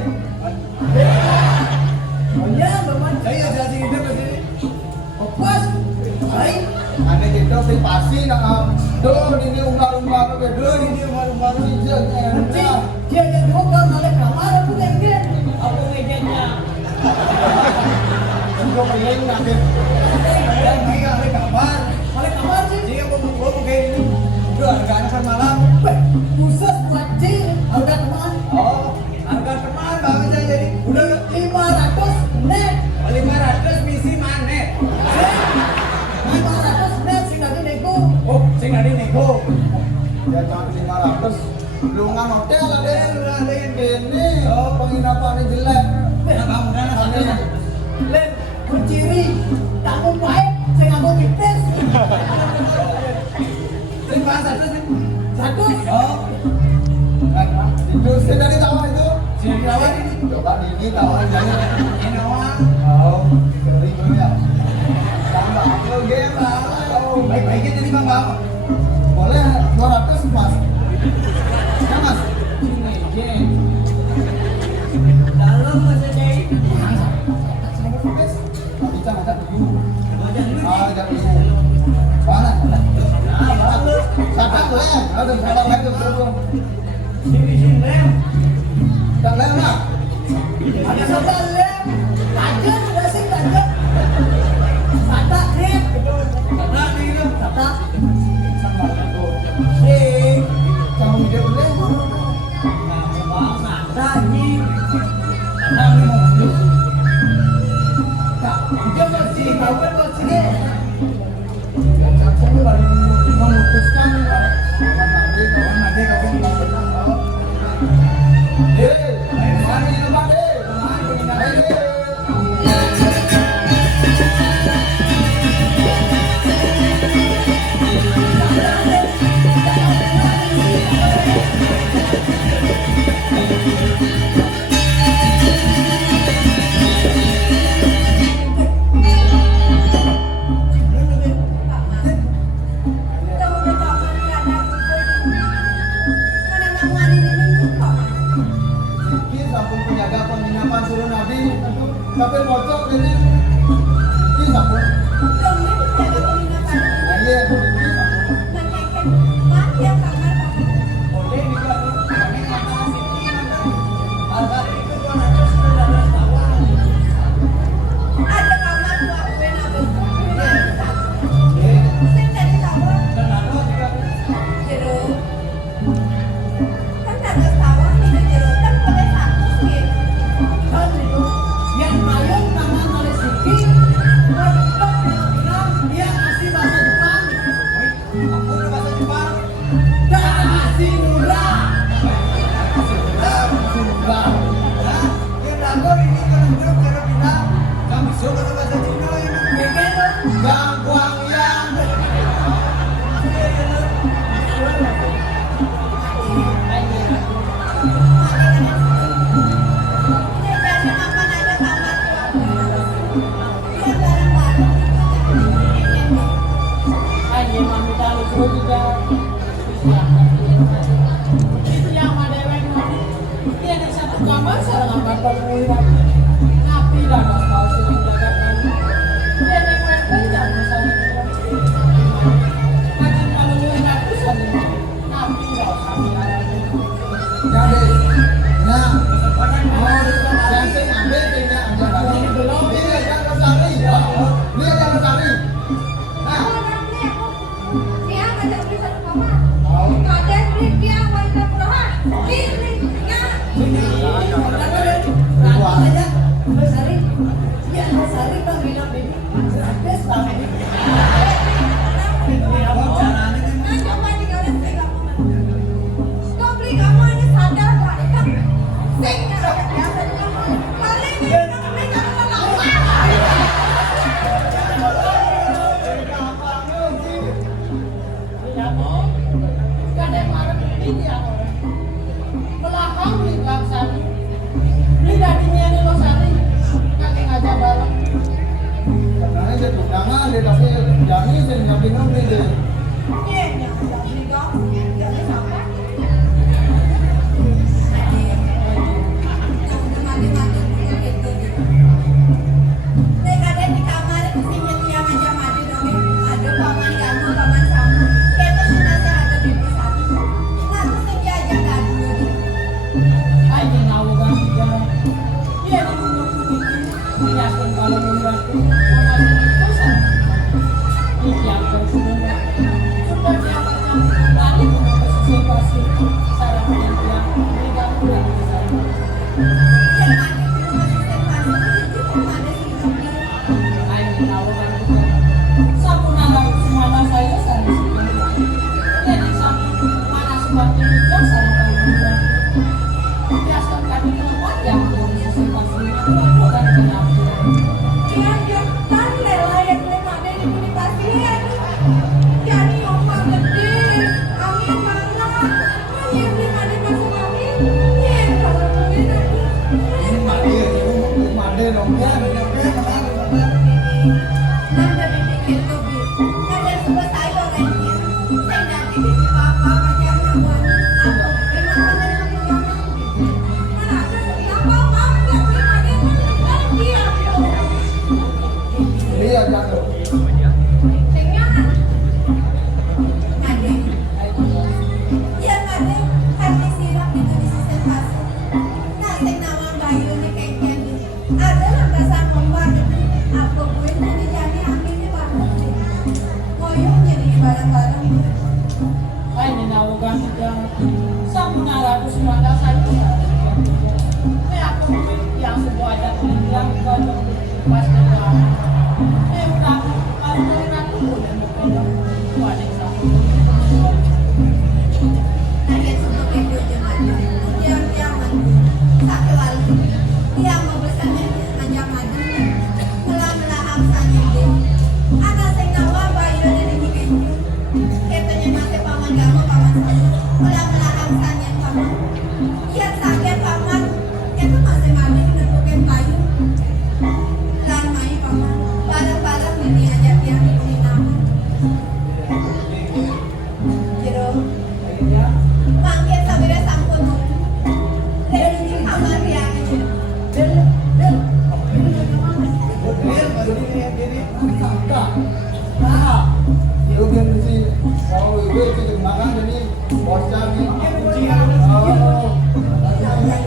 Oh ya, berman. saya jadi hidup di sini. Opas. Baik. Ada gitu si pasti nak. Tuh ini umbar-umbar kedua ini umbar-umbar hijau. Nanti dia yang buka oleh kamar aku lengket. Apa mejanya? Juga paling nanti. Dan dia ada kabar. Oleh kamar sih. Dia mau kayak ini. Udah harga anak malam. Weh, khusus buat cing. Harga teman. Oh, harga teman. Lungan hotel ada yang gini. Oh, penginapannya jelek. Len, kuciri, kamu baik, saya nggak mau pipis. Terima kasih. Satu. Oh, Itu sih dari tawa itu. sini awal ini. Coba ini tawa aja. Ini awal. Oh, sering dulu ya. Tambah aku game lah. Oh, baik-baiknya jadi bang bang. Boleh 200 mas. Ya mas. Dalam masa day. Bisa masak dulu. Ah, jangan dulu. Mana? Sadar boleh. Ada sadar lagi belum? Sini lem. Tak lem lah. Ada satu lem, lanjut, udah sih lanjut. Mata, Grip. Karena nih itu. Mata. Sing. Kamu dia boleh. Anjing. Karena nih mau. Tak, jangan sih, kau kan kau sini. Kamu baru memutuskan. Kawan nanti kau kan. Mana ini tempat sampun penjaga penginapan suruh Nabi tapi pojok ini sampun. Nah iya ini sampun. Boleh juga. Kami kata sini. Harga itu 200 tahun. Ada kamar buat gue nabung. Dan ada juga. Jeruk. Kan ada sawah ini jeruk kan boleh satu sih. Kan itu, yang payung tangan oleh Siki. Untuk bilang dia asli bahasa Jepang. Aku udah bahasa Jepang. Dan asli murah. Sudah. Nah, dia belajar ini kan grup cara pindah. Kami suka bahasa Cina ini. Gangguan yang Anjing mami tahu juga. Itu yang ada yang dia ada satu kamar salah kamar penghuni. Napi dah nggak tahu sering jaga kan. Dia ada yang kerja misalnya. Macam kalau lu napi sana, napi nggak usah bilang. jadi. Nah, yang saya ambil tidak ada lagi. Dia jangan cari. Dia jangan cari. Nah, Ini dari Niani Losari, kakek ngajak bareng. Nanda bibigyan ko, Bi. Kaya suba tayo rin niya. Say dati, Bibi Papa, kaya naman. Ako, kailangan na lang ko yan. Marasa sa Papa, kaya pinagin mo. Hindi ako. Iya jatuh. Tingnan. Nandi. Yan, Nandi. Hati sirap dito di Sister Paso. Nasing nawang bayo ni Kay Candy. Ada lang kasama bayo. Ako po yung nandiyan amin ni Papa. Moyong niya ni barang-barang. Ay, ninawagan ko dyan. Sa menara ko sumanda sa iyo. Kaya ako yang sebuah ada yang kalau pas dengan udah kalau nak boleh mau ada Naging sumugay ko yung ano. Diyan-diyan. Sabi wala. Diyan mabasan niya. Kanya-kanya. Mula-mulahang sa niya din. Ada sing nawa bayo na ninigay niyo. Kaya niya masih paman gamo, paman sa'yo. Mula-mulahang sa niya paman. Yan sa akin paman. Ito masih mami pinagpukin bayo. Lamay paman. Parang-parang hindi aja tiang namin. Jero. Mangkin sabi na sampun mo. Pero hindi kamar yan. Itu biar mesti kalau itu kita makan jadi bos jadi. Jero. Ini kan masih kamar yan.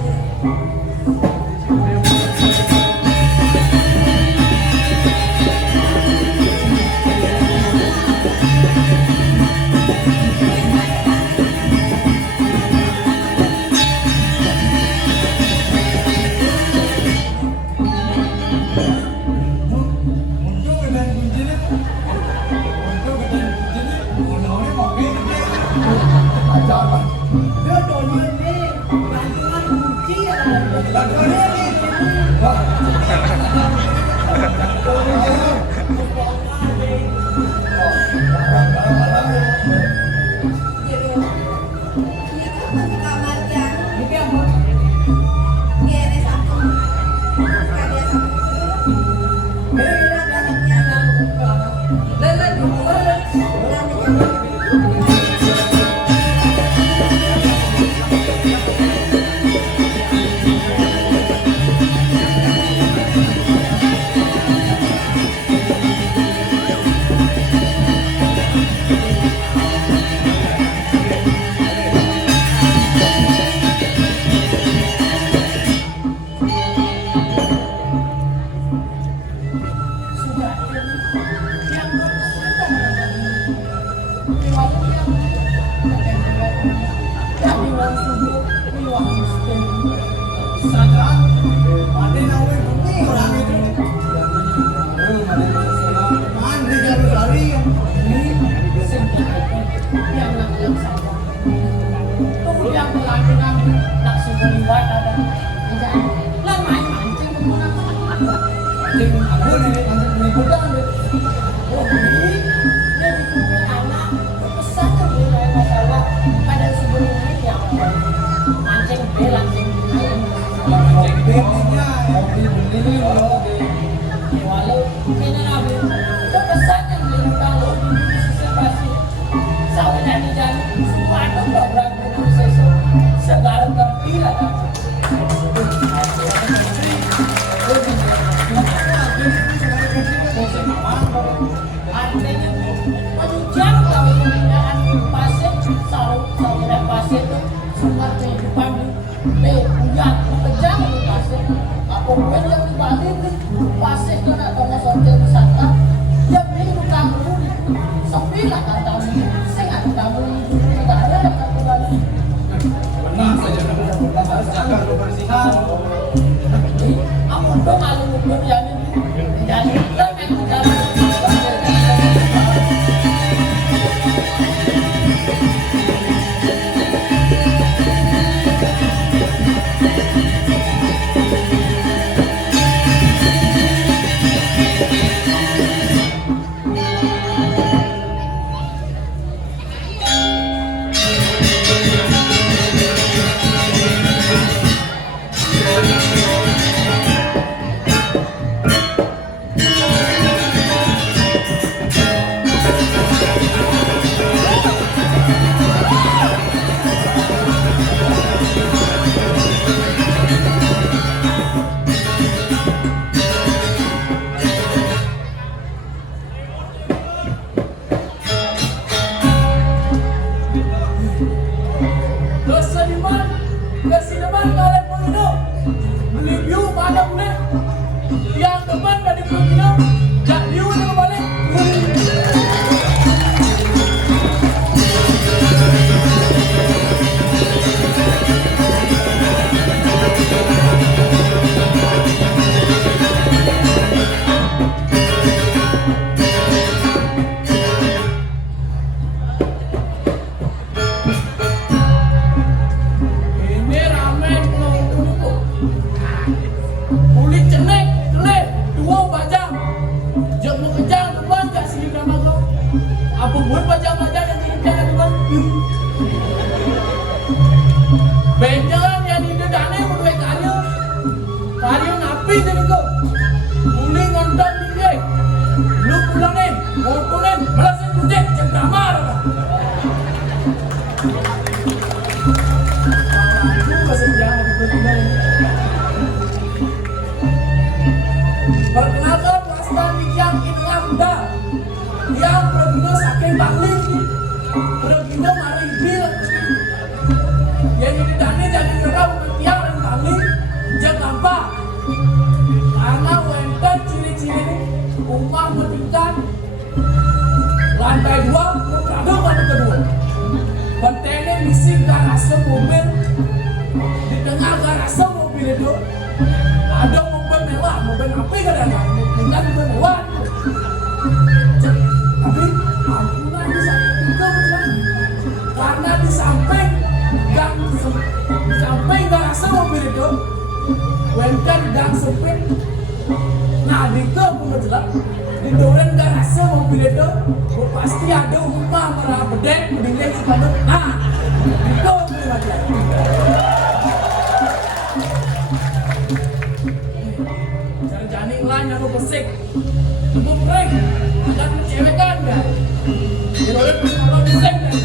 Gere sampun. Kaya sampun. Pasir itu nak tengok sortir wisata, dia beli Kenapa? Karena wenten ciri-ciri rumah bertingkat lantai 2 berada pada kedua. Bentennya bisik garasi mobil. Di tengah garasi mobil itu ada mobil mewah, mobil apa kadang-kadang bukan mobil mewah. Tapi ampunan di samping karena di samping garasi mobil itu wenten gang sempit. Nah di kebetulan di doren garasi mobil itu pasti ada rumah merah bedek berdinding sepanduk. Nah itu aja. Jangan lain aku bersik, tunggu break, akan mencewekkan kan? Di doren kalau bersik kan?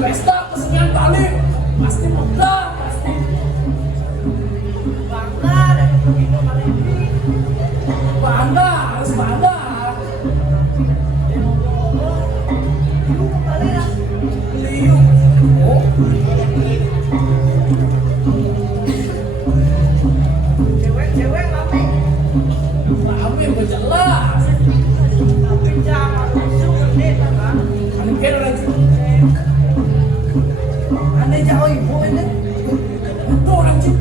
Pesta kesenian tali pasti megah, pasti bangga, harus bangga. Liuk, oh, Cewek-cewek mami. mami udah jelas. Tapi jangan masuk ke kan. Ini kira lagi. Aneh jauh ibu ini. Itu orang sih.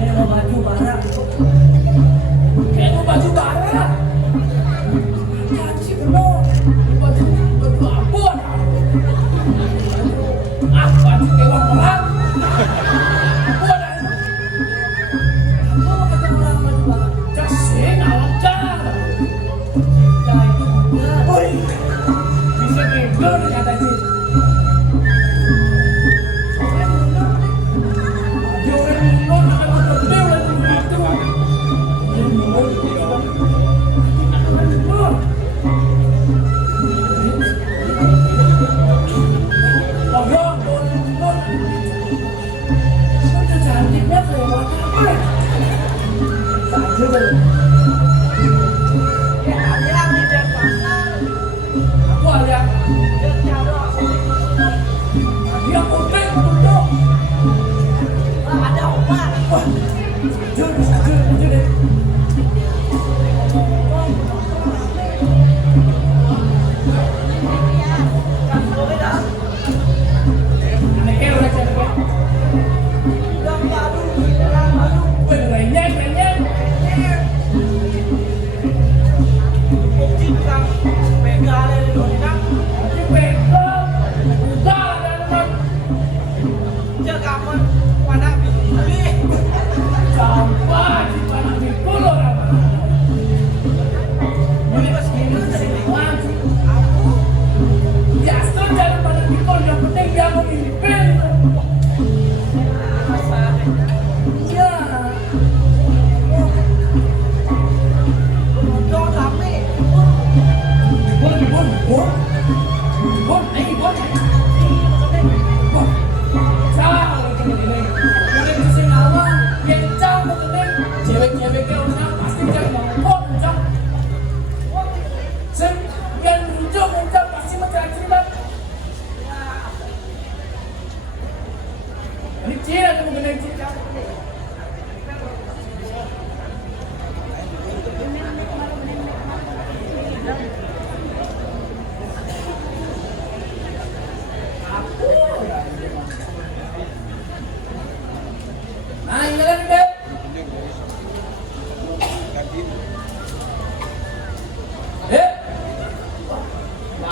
Ini mau baju barang. Kayak mau baju barat. Janji bener. Baju apa? Ah, baju kewan orang. Apa dah itu? Mau kata orang baju barang. Jasih, awak jangan. Cinta itu bukan. Oi, bisa gila nih kata sih. Dia orang minum akan berdeu lagi begitu. Dia minum dia orang. Akan minum. Abang, minum. Sudah cantiknya kelewat apa? Saja deh. Ya ada di Denpasar. Aku ada. Dia cari aku. Dia putih betul. Ada obat. Wah, saja deh. Kan boleh dah. Aneh kira udah cari kan? Udah baru, udah baru. Wih, renyek. Bukti tukang begal dari Indonesia. Tapi pegang, udah ada teman. Jaga aman. Wadah beli. Sampah di tanah di pulau apa? Beli pas gini dari lingkungan. Aku Biasa jalan pada pikul, yang penting dia mau ngilipin. Iya. Dong rame.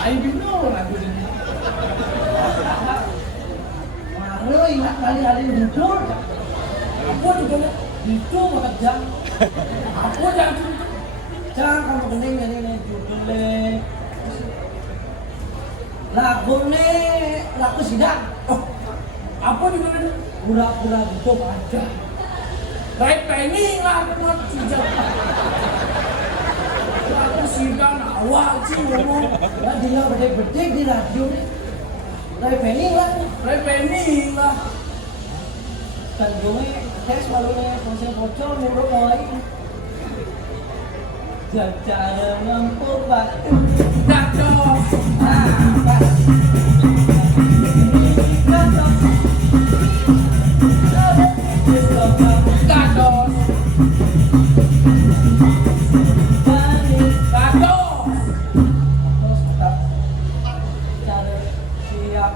lain dulu aku ini. Maro ingat kali-kali duduk. Aku juga itu bekerja. Aku Jangan kamu kening ini judulnya. Lagu sidang. oh, apa juga Pura-pura duduk aja. Repening lah aku mau cijak. Aku sidang awal sih ngomong. Ya dia bedek-bedek di radio nih. Repening lah. Repening lah. Dan gue tes malu nih konser bocor mulu mulai. Cara mampu batu. Jatuh. Pas. Jatuh.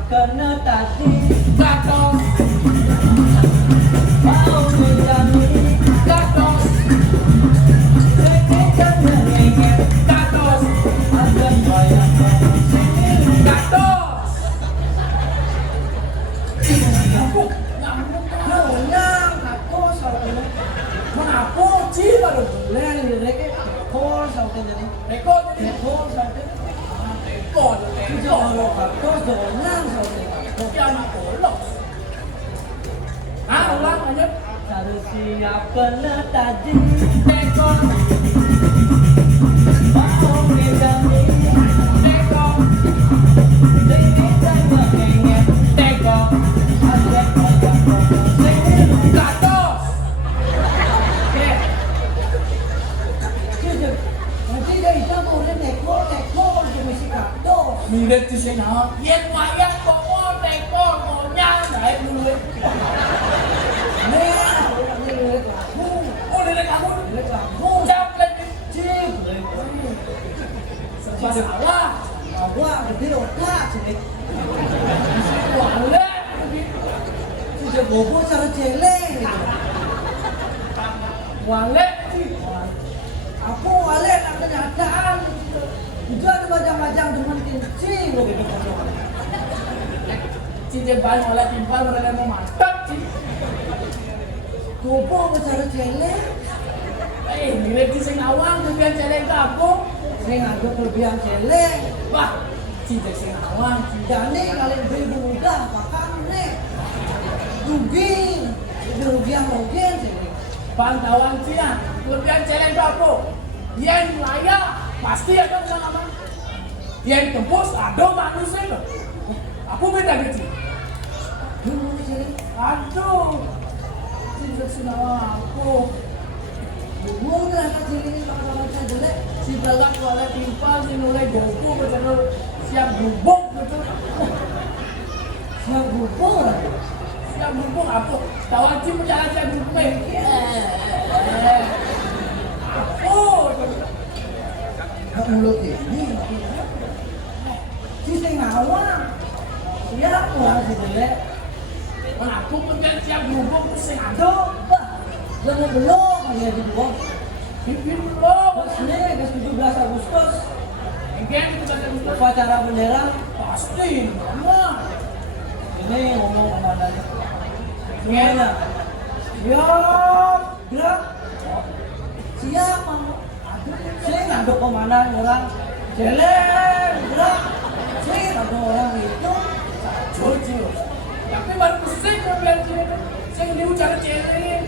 Kena tadi Jatuh. mau menjadi Jatuh. sekitar mengenai Jatuh. ada banyak Jatuh. Nyang aku soalnya Mengaku sih baru boleh liriknya kor soalnya jadi rekod ini. kor soalnya Rekod. jauh aku nyang soalnya Tapi anak polos. Ah, ulang aja. harus siap kena tadi Rekod. mau menjadi Rekod. sekitar mengenai Rekod. ada banyak Jatuh. nanti dari itu boleh nekor mesti kado Mirip di sini. Yang wayang kok rekod monyang naik dulu. Oh, lirik kamu. Jawab lagi. Serba salah. Wah, gede otak sini. Wale. Sudah bobo cara celeng. Wale. Aku wale nak kenyataan. Itu ada bajang-bajang teman kencing loh gitu. Cincin balik oleh timpal mereka mau mantap sih. Bobo cara celeng. Mirip di sini awang kemudian celeng kampung. Saya ngadu kelebihan celeng. Wah, cincin sini awang. Jadi kalian beli mudah, makan nih. Rugi. Kerugian rogen sini. Pantauan Cina, kemudian celeng kampung. Yang layak pasti ada pengalaman. Yang tembus ada manusia loh. Aku beda gitu. Dulu celeng. Aduh, cincin sini awang aku. Mudah kan celeng kalau saya jelek. Si belakang oleh timpal, si nulai goku, betul siap gubuk betul. Siap bubur. Siap gubuk apa? Tawan Cina berjalan siap gubuk. Oh, Mulut ini. Si sing awang. Siap lah si jelek. aku kemudian siap gubuk sing ada. Aduh, bah. Belum ya di bawah. Bibir belum. Terus ini ke 17 Agustus Mungkin itu kan yang upacara bendera. pasti. Nah, Ini ngomong komandannya. Gimana? Siap, gerak. Siap, Mang. Saya ngaduk komandan orang. Jelek, gerak. Saya ngaduk orang itu. jujur. Tapi baru pusing kemudian sini. Saya diujar cewek.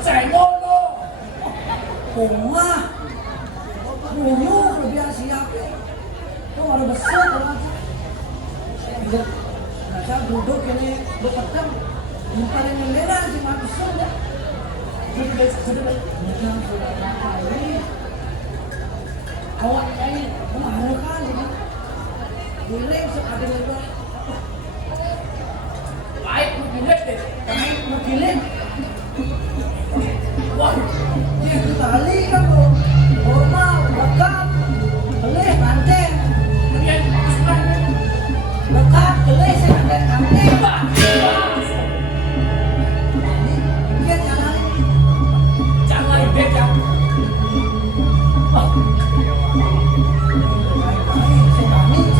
Saya ngono. Kumah. Bunyu biar siap. Itu ada besar orang. Nah, saya duduk ini berpetang. Bukan bendera sih manusia dah. Bukan sudah ini. Awak ini kemarin kan ini. Boleh sekali lagi. Baik, pilih deh. Kami mau kilin. Wah, Dia kali kan bro. Hormat, lekat, kelih, banteng. kemudian pasukan. Lekat, kelih, saya banteng, banteng. Bah, Dia jangan ini. jangan beda. Saya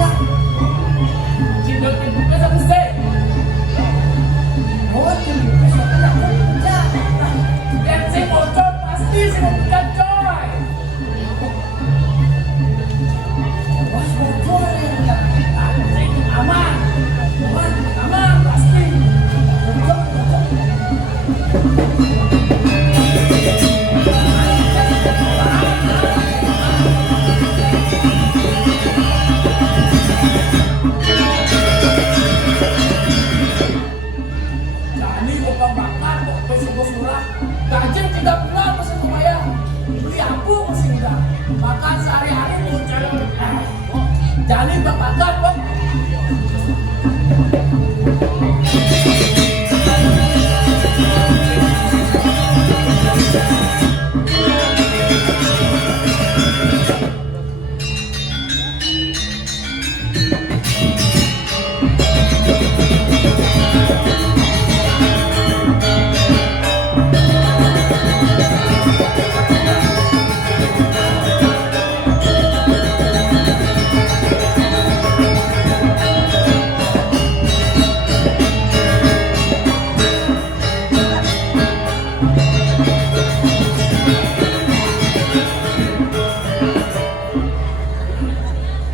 Jadi bapak kok.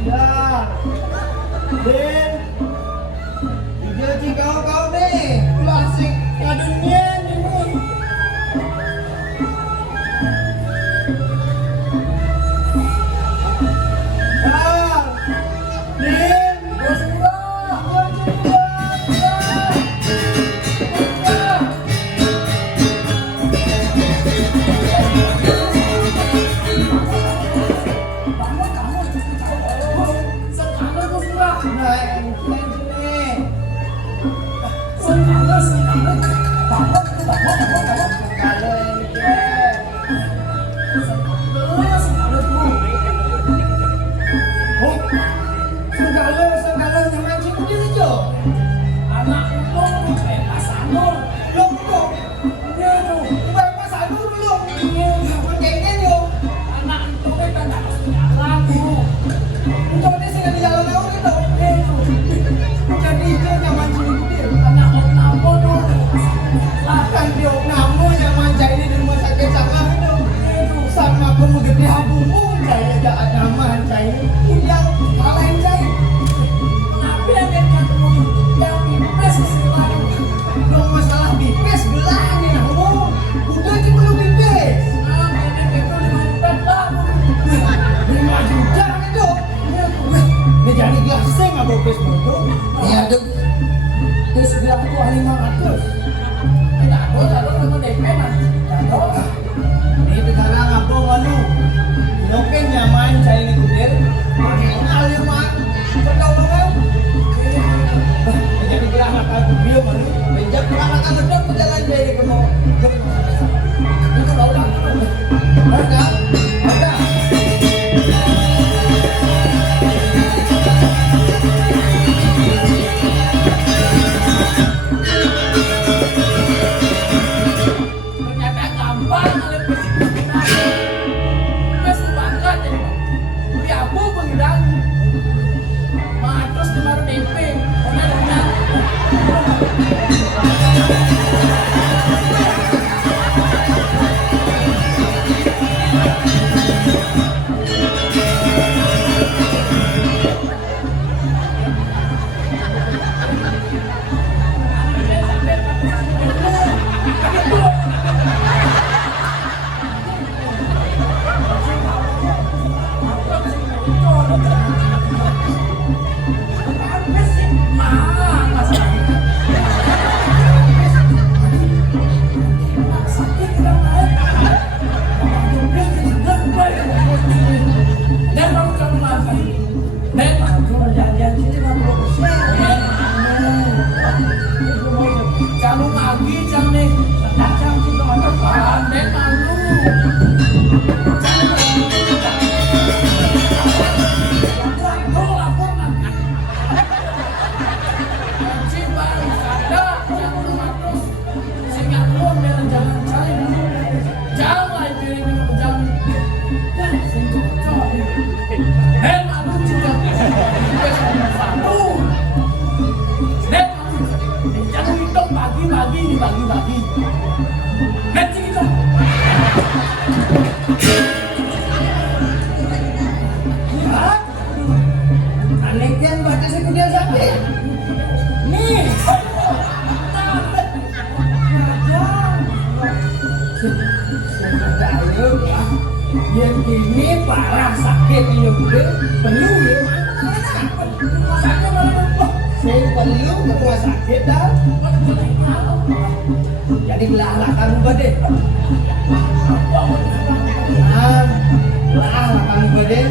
Ya, Den, video kau deh, klasik kadunya nih mun. Ah, Den, bos Ya, itu sebelah itu 500. Tidak ada sama DP mas. ini sekarang aku manu. Mungkin nyaman saya ini kudir. Ngalir mah, pertolongan. Jadi gerak nakal video manu. Menjak gerak nakal gedek berjalan dari kemo. Itu orang. Ada. Ternyata gampang oleh Mas bangkat jadi ya aku pengidang terus kemarin DP karena Kamu lagi jam nih, jam itu teman-teman, dan malu. Bagi-bagi. Nanti itu. Anehkan baca sekitar sampai. Nih. Yang ini parah sakit ini udah perlu ya. Sakit malah saya perlu ketua sakit dah. Jadi belahalakan deh. Belahalakan deh.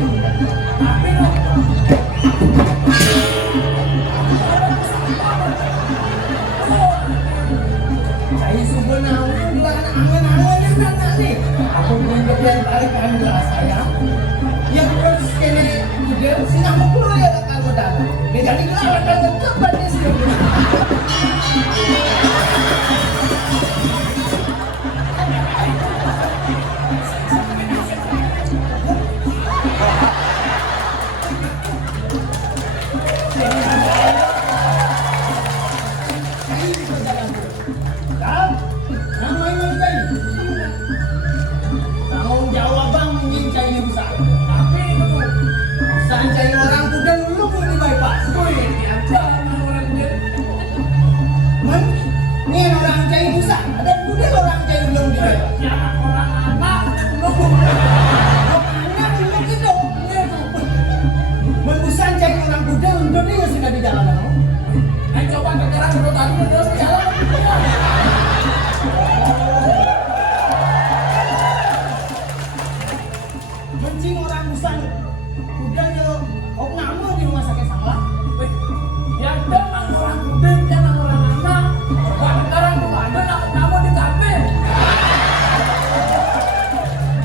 sudah di jalan kamu. Ayo coba kegerak perut aku terus jalan. Mencing orang busan. Udah yo, ok namu di rumah sakit salah. Ya demang orang gudeg dan orang anak. Coba sekarang kemana nak namu di kafe.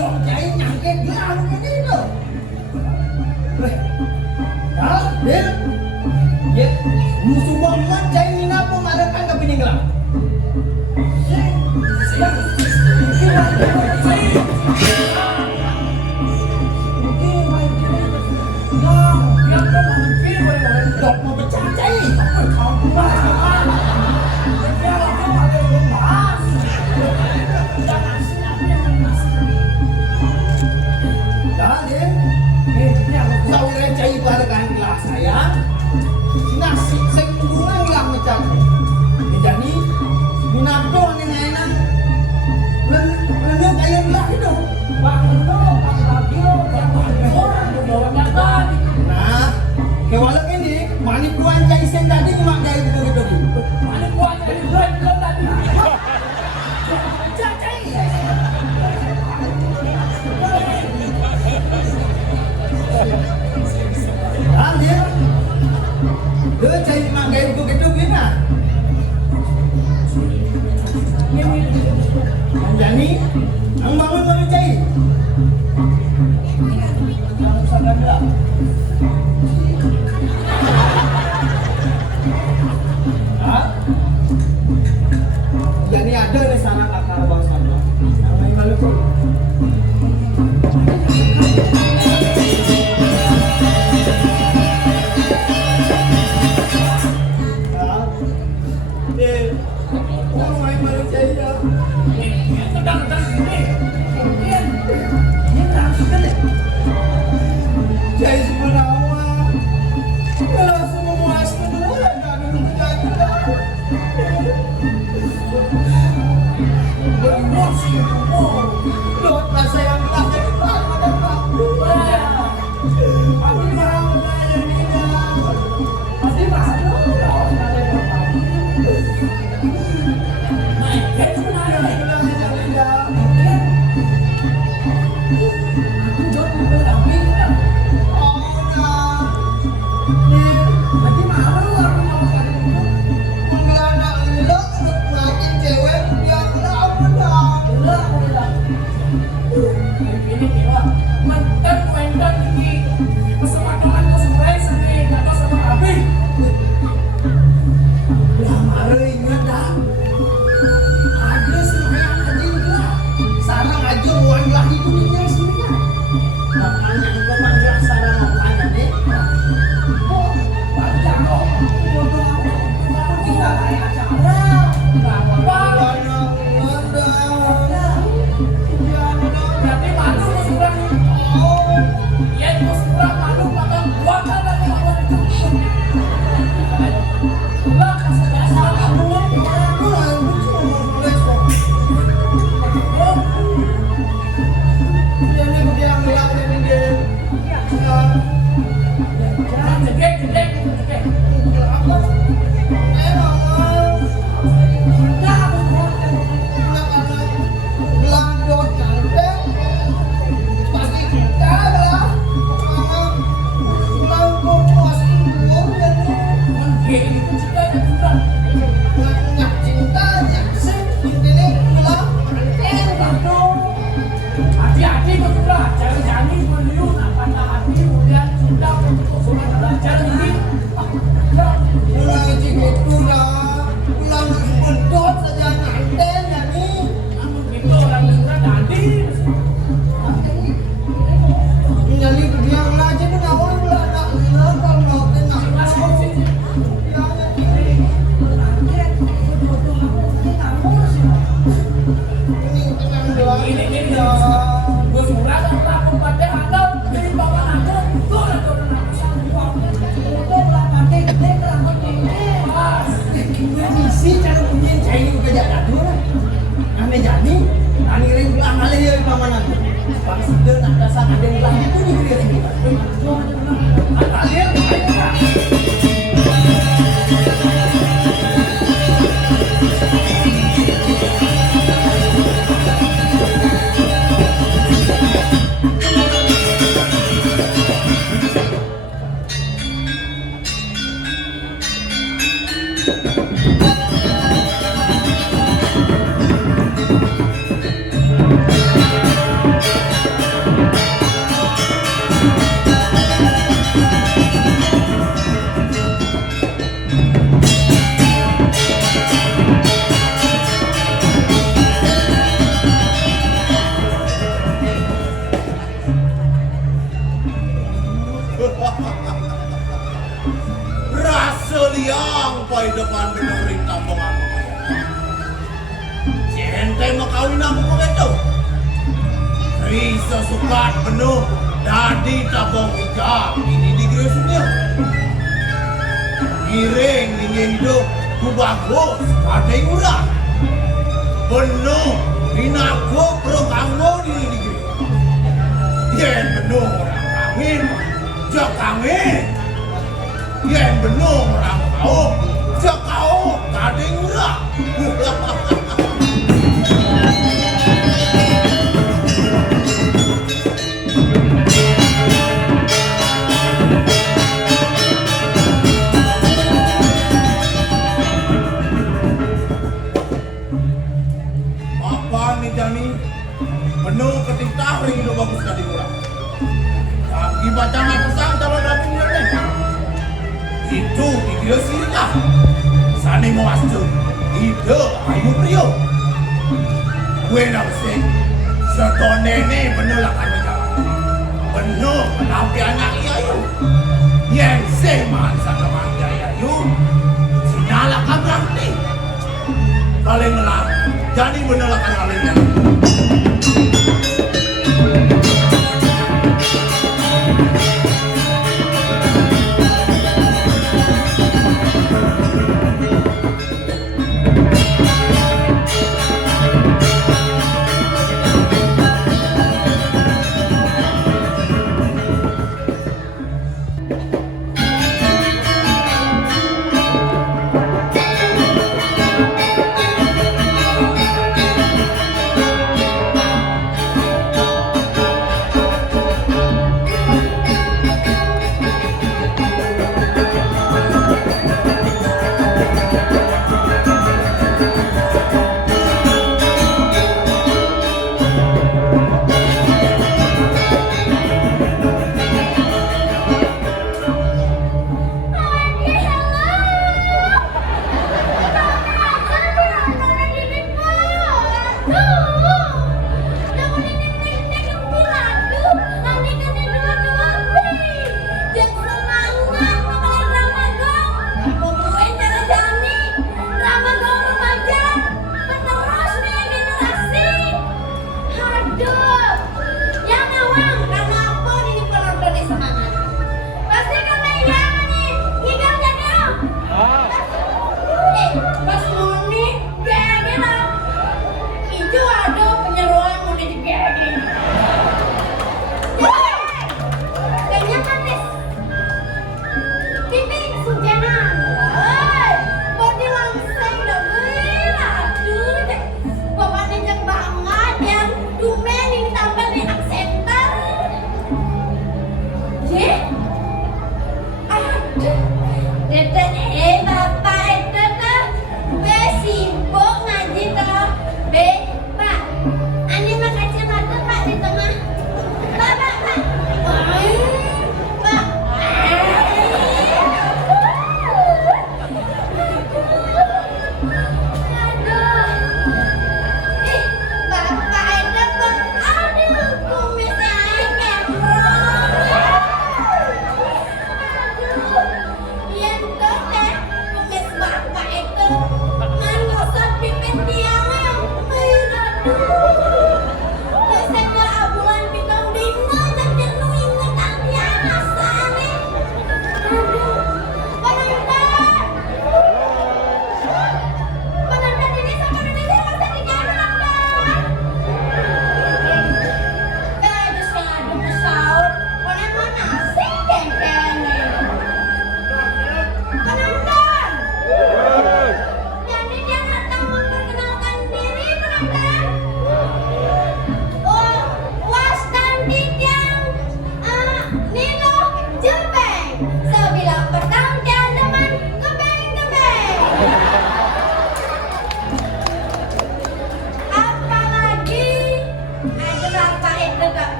Yo jai nyangket dia anu begitu. Dah, dia. Ya, musuh banget jai mina pun ada kan ke peninggalan. Dok mau pecah jai. Dah, dia. Saudara cai balagan kelas saya. Nasi saya hubungan lang macam. Jadi minado ni enak. Benar kayak lah itu. Nah, kewalak ini manipuan cai sen tadi cuma cai begitu. Dia cari mak gaya begitu gina. Jadi, ang bangun baru cari. Ang sadar lah. Jadi ada di sana akar bangsa. Ang may maluto. Ada yang lagi pun di Rasa liang pai depan benuri kampung aku. Cente makawin aku kok itu. Risa sukat penuh dadi tabung hijab ini di Gresumnya. Giring ingin hidup ku bagus ada yang murah. Penuh binaku perokangmu di negeri. Yen penuh orang angin, jak angin. Yen penuh orang kau, jak kau ada yang murah. Penuh ketika hari itu bagus sekali murah. Tapi macam apa sang kalau dapat murah itu dikira sirka. Sana mau asal itu ayu prio. Gue nak sih setone ni penuh lakan macam penuh menapi anak ayu. Yang seman sana manja ayu. Sinala kan berarti. Paling melak jadi menolakkan alihnya.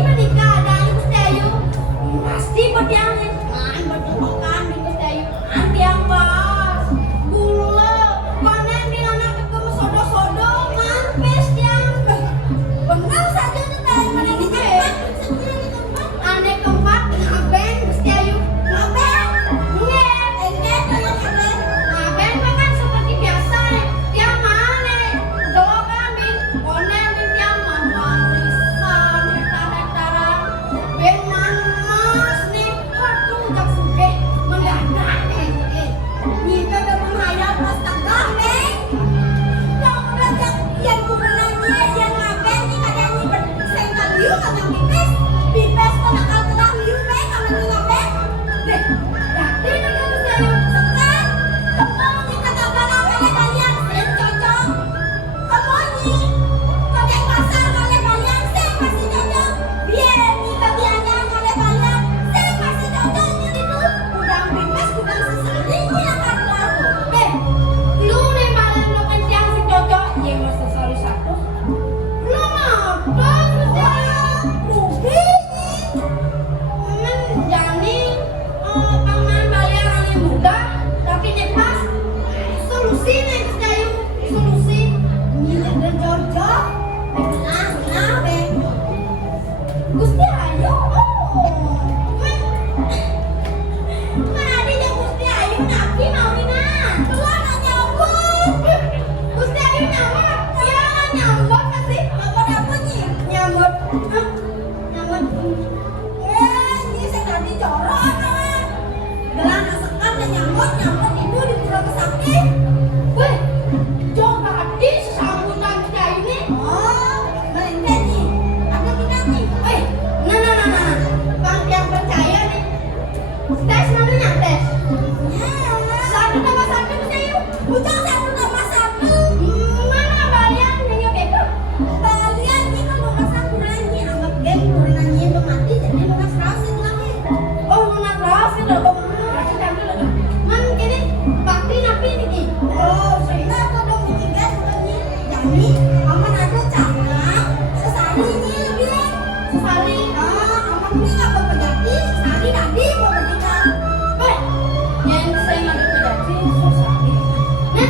menikah ada Gusti Ayu. Pasti berdiamnya. Kan berdiaman di Gusti Ayu. Nanti yang pas. Gula. Panen di anak ketemu sodo-sodo. Mampes yang. Benar saja tuh kayak mana di tempat. Aneh tempat. Ngaben Gusti Ayu. Ngaben. Enggak kayak ngaben. Ngaben kan seperti biasa. Tiap mana. Jawab kambing. Konen di tiap warisan hektar-hektaran. Beman mas nih. Waduh jak sugih mendadak. Kita udah menghayat pas tengah nih. Yang udah yang kubenarnya yang ngaben nih kadang ini bersengkal liu kadang pipes. Pipes kok nakal telah liu nih kalau ini ngaben. Deh, berarti nih kamu sayang sekan. Kamu nih kata barang oleh kalian sen cocok. Kamu nih kadang pasar oleh kalian sen masih cocok. Biar nih kebiayaan oleh kalian sen masih cocok nih itu. Udang pipes udang sesali nih akan lalu. Lu nih malah lu kencang si cocok. Iya mas sesali satu. Lu apa sesali? Rugi. Menjani paman bayaran yang muda tapi pas solusi nih Gusti solusi nilai dan cocok nah be Gusti Ayu Mari Gusti Ayu nabi mau nina keluar nyambut Gusti Ayu nyambut ya nyambut pasti apa nih nyambut ini saya tadi corok gelang sekam dan nyambut itu di Pura Besakti. Weh, jauh tadi sesambutan kita ini. Oh, mereka nih, ada tidak nih? Nah, bang yang percaya nih. Tes namanya tes. Satu tambah satu bisa yuk. Bukan satu tambah satu. Mana balian nanya bebek? Balian ini kan mau satu lagi, anggap game kurang nanya itu mati jadi lunas rahasia lagi. Oh, lunas rahasia dong. Man kini bakti napi ini. Oh, sehingga ada dong tiga sebenarnya. Jadi aman ada cakap sesali ini lebih. Sesali. Aman ini nggak berpejati. Sesali tadi mau bertiga. Yang saya nggak berpejati sesali. Nah.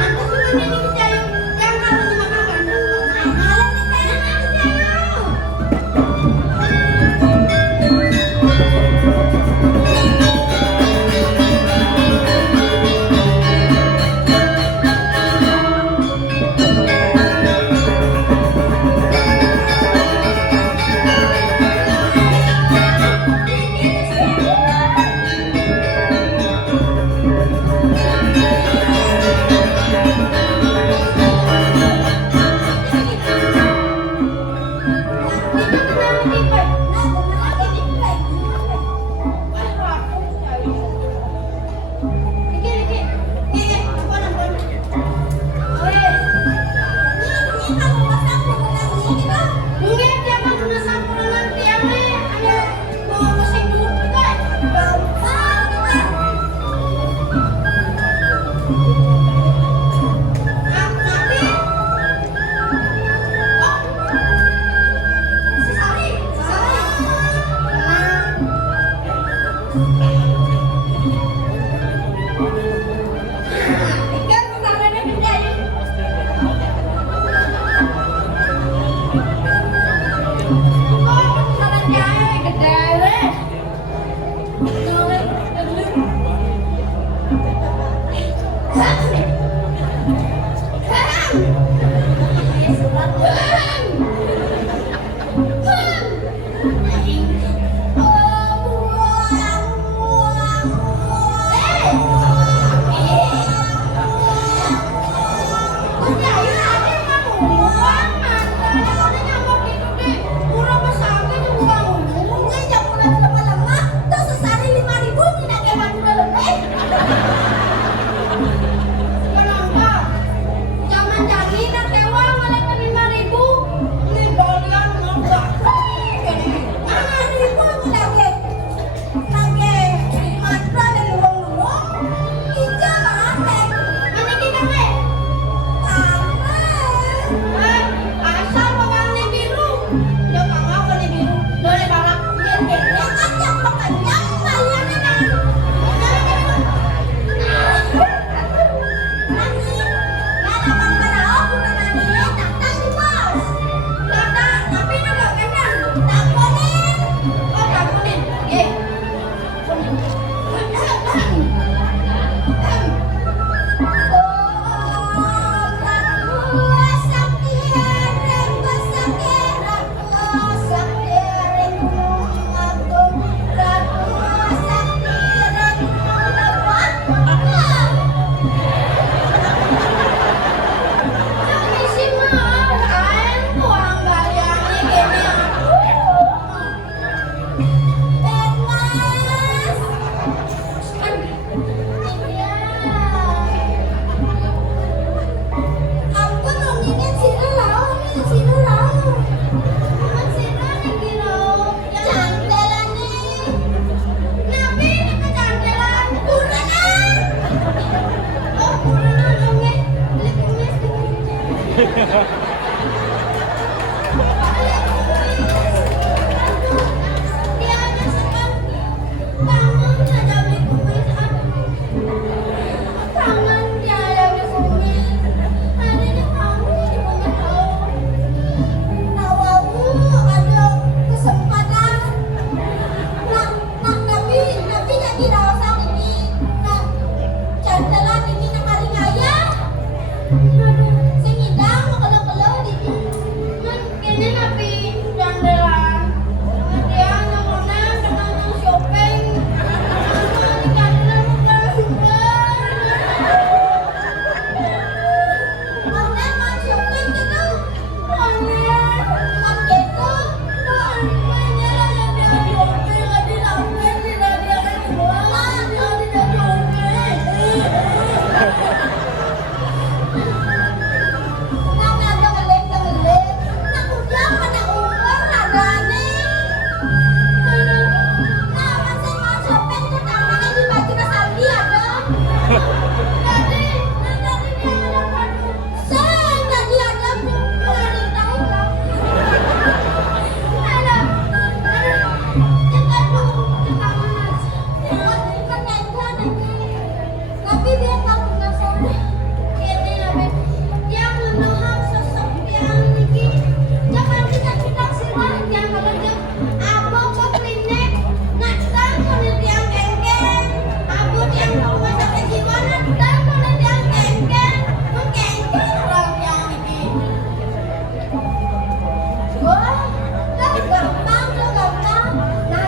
Aku tuh ini percaya yang harus dimakan kandang. Nah, malam nih Tapi dia tahu nggak soalnya ini namanya yang menahan sesepian lagi. Jangan kita sirah jangan ada abang ke klinik nakal kulit yang kengkeng abang yang rumah sakit jiwa nakal kulit yang kengkeng mengkengkeng orang yang ini. Wah, gampang. Nah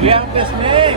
Yang kesnek.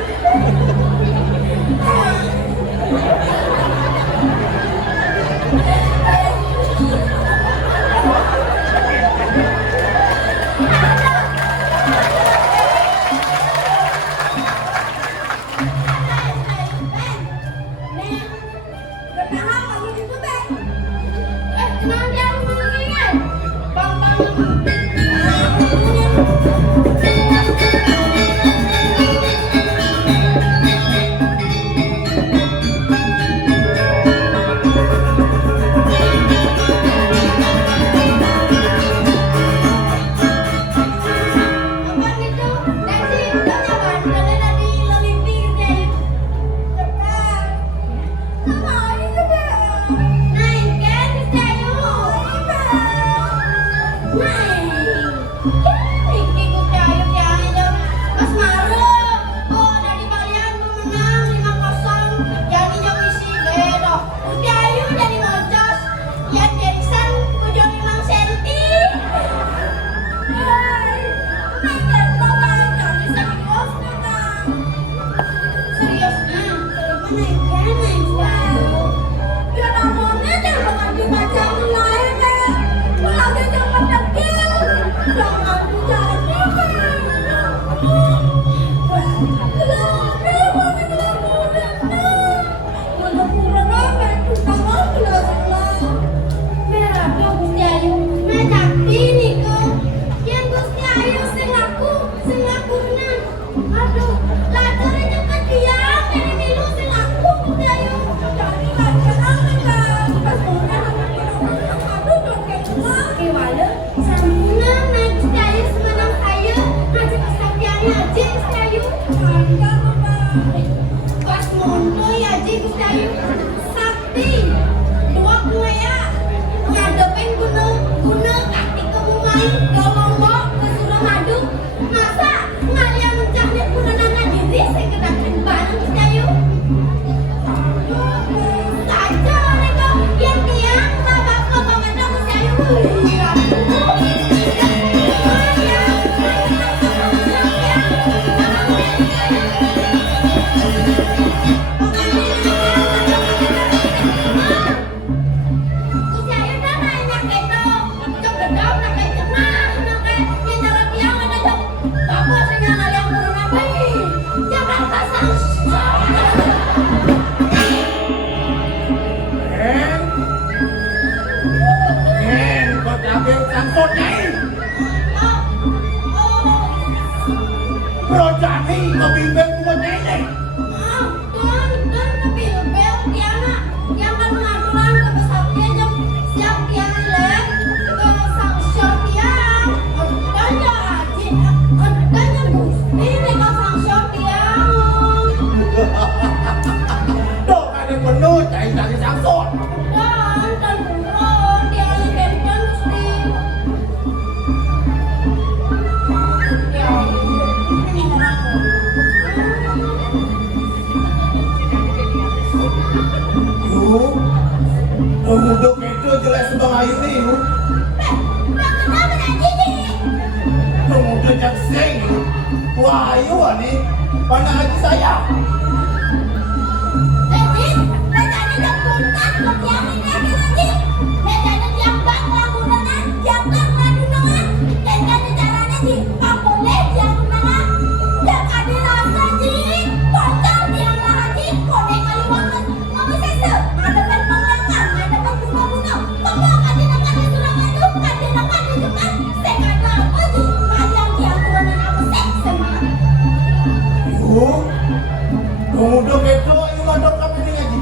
Duduk itu jelas Bang Ayu nih. Duduk jak sing. Wah, Ayu nih. Mana lagi saya? Duduk itu Ayu mandok kami ini aja.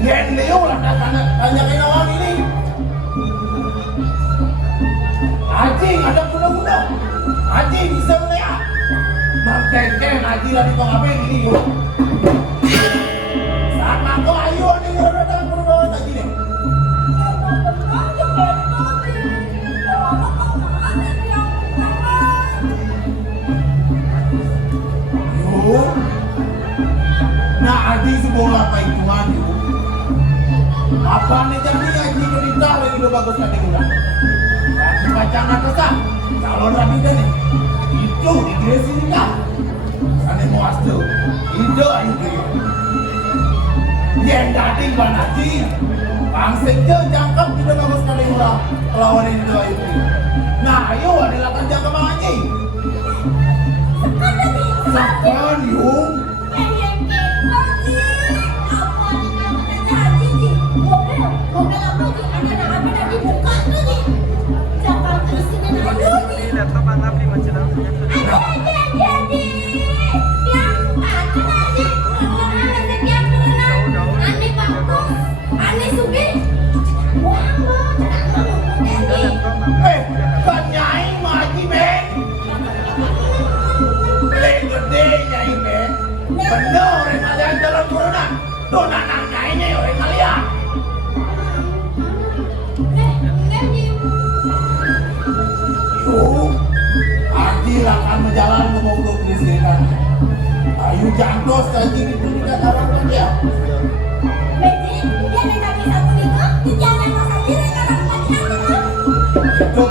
Yen Leo lah tanya ke awal ini. Aji ada kuda-kuda. Aji bisa melihat. Bang Kengkeng Aji lah di Bang Abeng ini yuk. Sama kau Ayu ini ada kuda lagi nih. Yuk. Nah Aji sekolah apa hitungan yuk. Apa nih jadi Aji cerita lagi udah bagus nanti udah. Baca anak kesah calon rapi nih itu di sini kan Sane muastu. Ido ayu priyo. Yen dadi banaji. Bang Sekjo jangkep kita bagus kali murah lawan Ido ayu priyo. Nah, ayo adalah kan jangkep aja. Sapan yung kanyai maji men. Play gede nyai men. Bener orang kalian dalam corona. Dona nang nyainya orang kalian. Yuk, adil akan menjalan memukul kelistrikan. Ayu jantos kaji di pendidikan orang kerja. Itu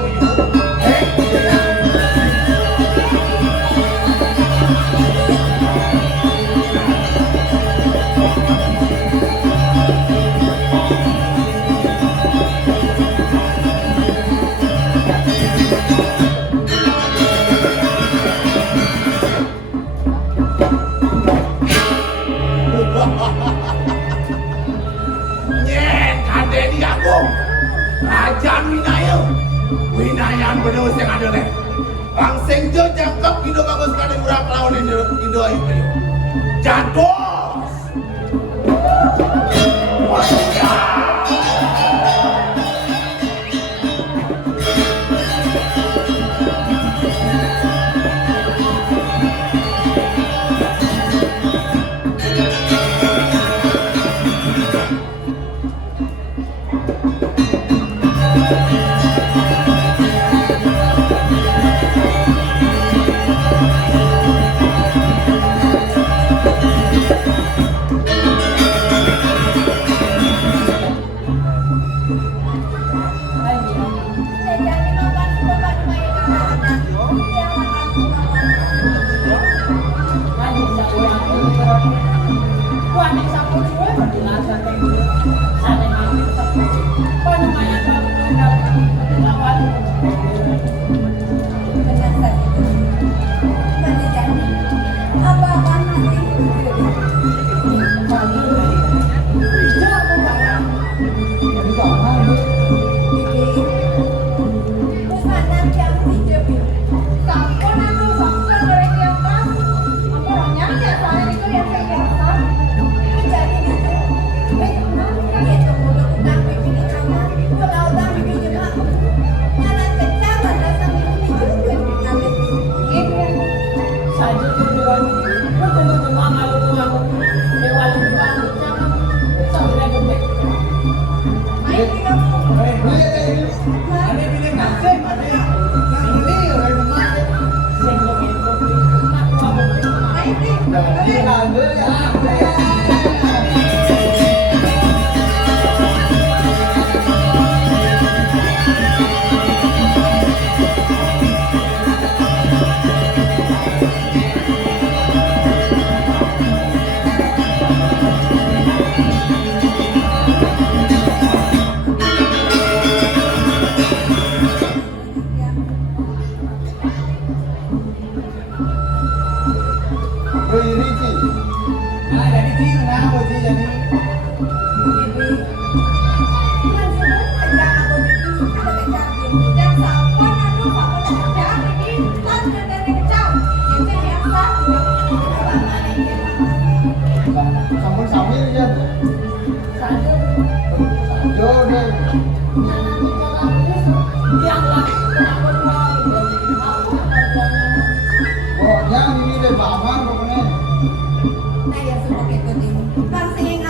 Nyen kade di aku. Rajan Winayan bener yang ada deh. Bang Sekjo jangkep Indo bagus kali murah lawan Indo ayu priyo. Jantos. Nah ya sudah gitu nih. Bang sing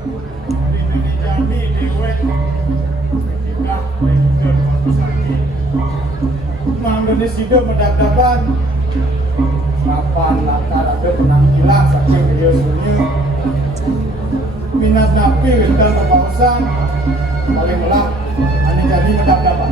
Jambi dewek ketika mengikut sakit manggene sido medap-dapan kapan latar ada penampilan saking biasanya minat napi dalam kepausan paling melak ane jadi medap-dapan.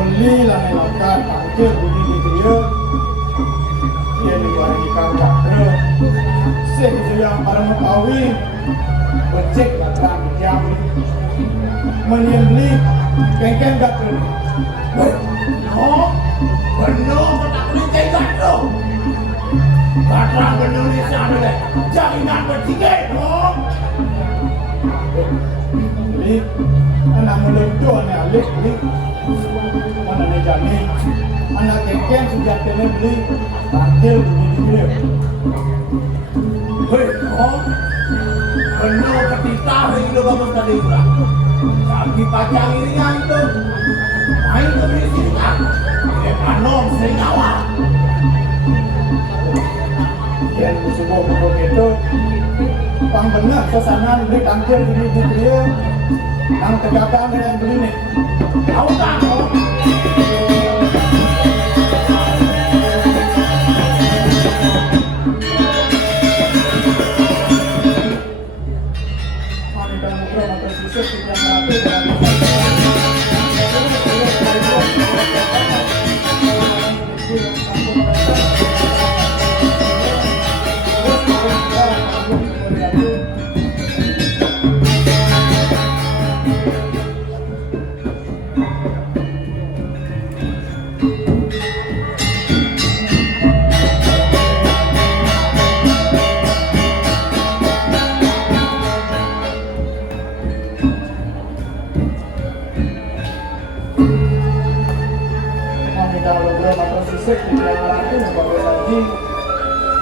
Beli lah melakukan tampil bunyi di dia dia diwarnai kau cakra segitu yang para mengetahui becek datang jam menyembeli kengkeng gatu Oh, benar tak boleh tengok tu. Kata benar ni sana jaringan bertiga, oh. beli anak melentur ni alik beli mana ni jani anak kengkeng sudah kena beli tampil bunyi di dia. Hei, oh. Benar ketita hidup bagus tadi pula. Sampai pacang iringan itu. Main ke beli sini kan? Dia panom sengawa. Yang bersubuh pukul itu pang benar kesana beli tampil bunyi di dia yang tegakkan dengan beli ni. Tahu tak? Wanita muda atau sisir tidak merapi dengan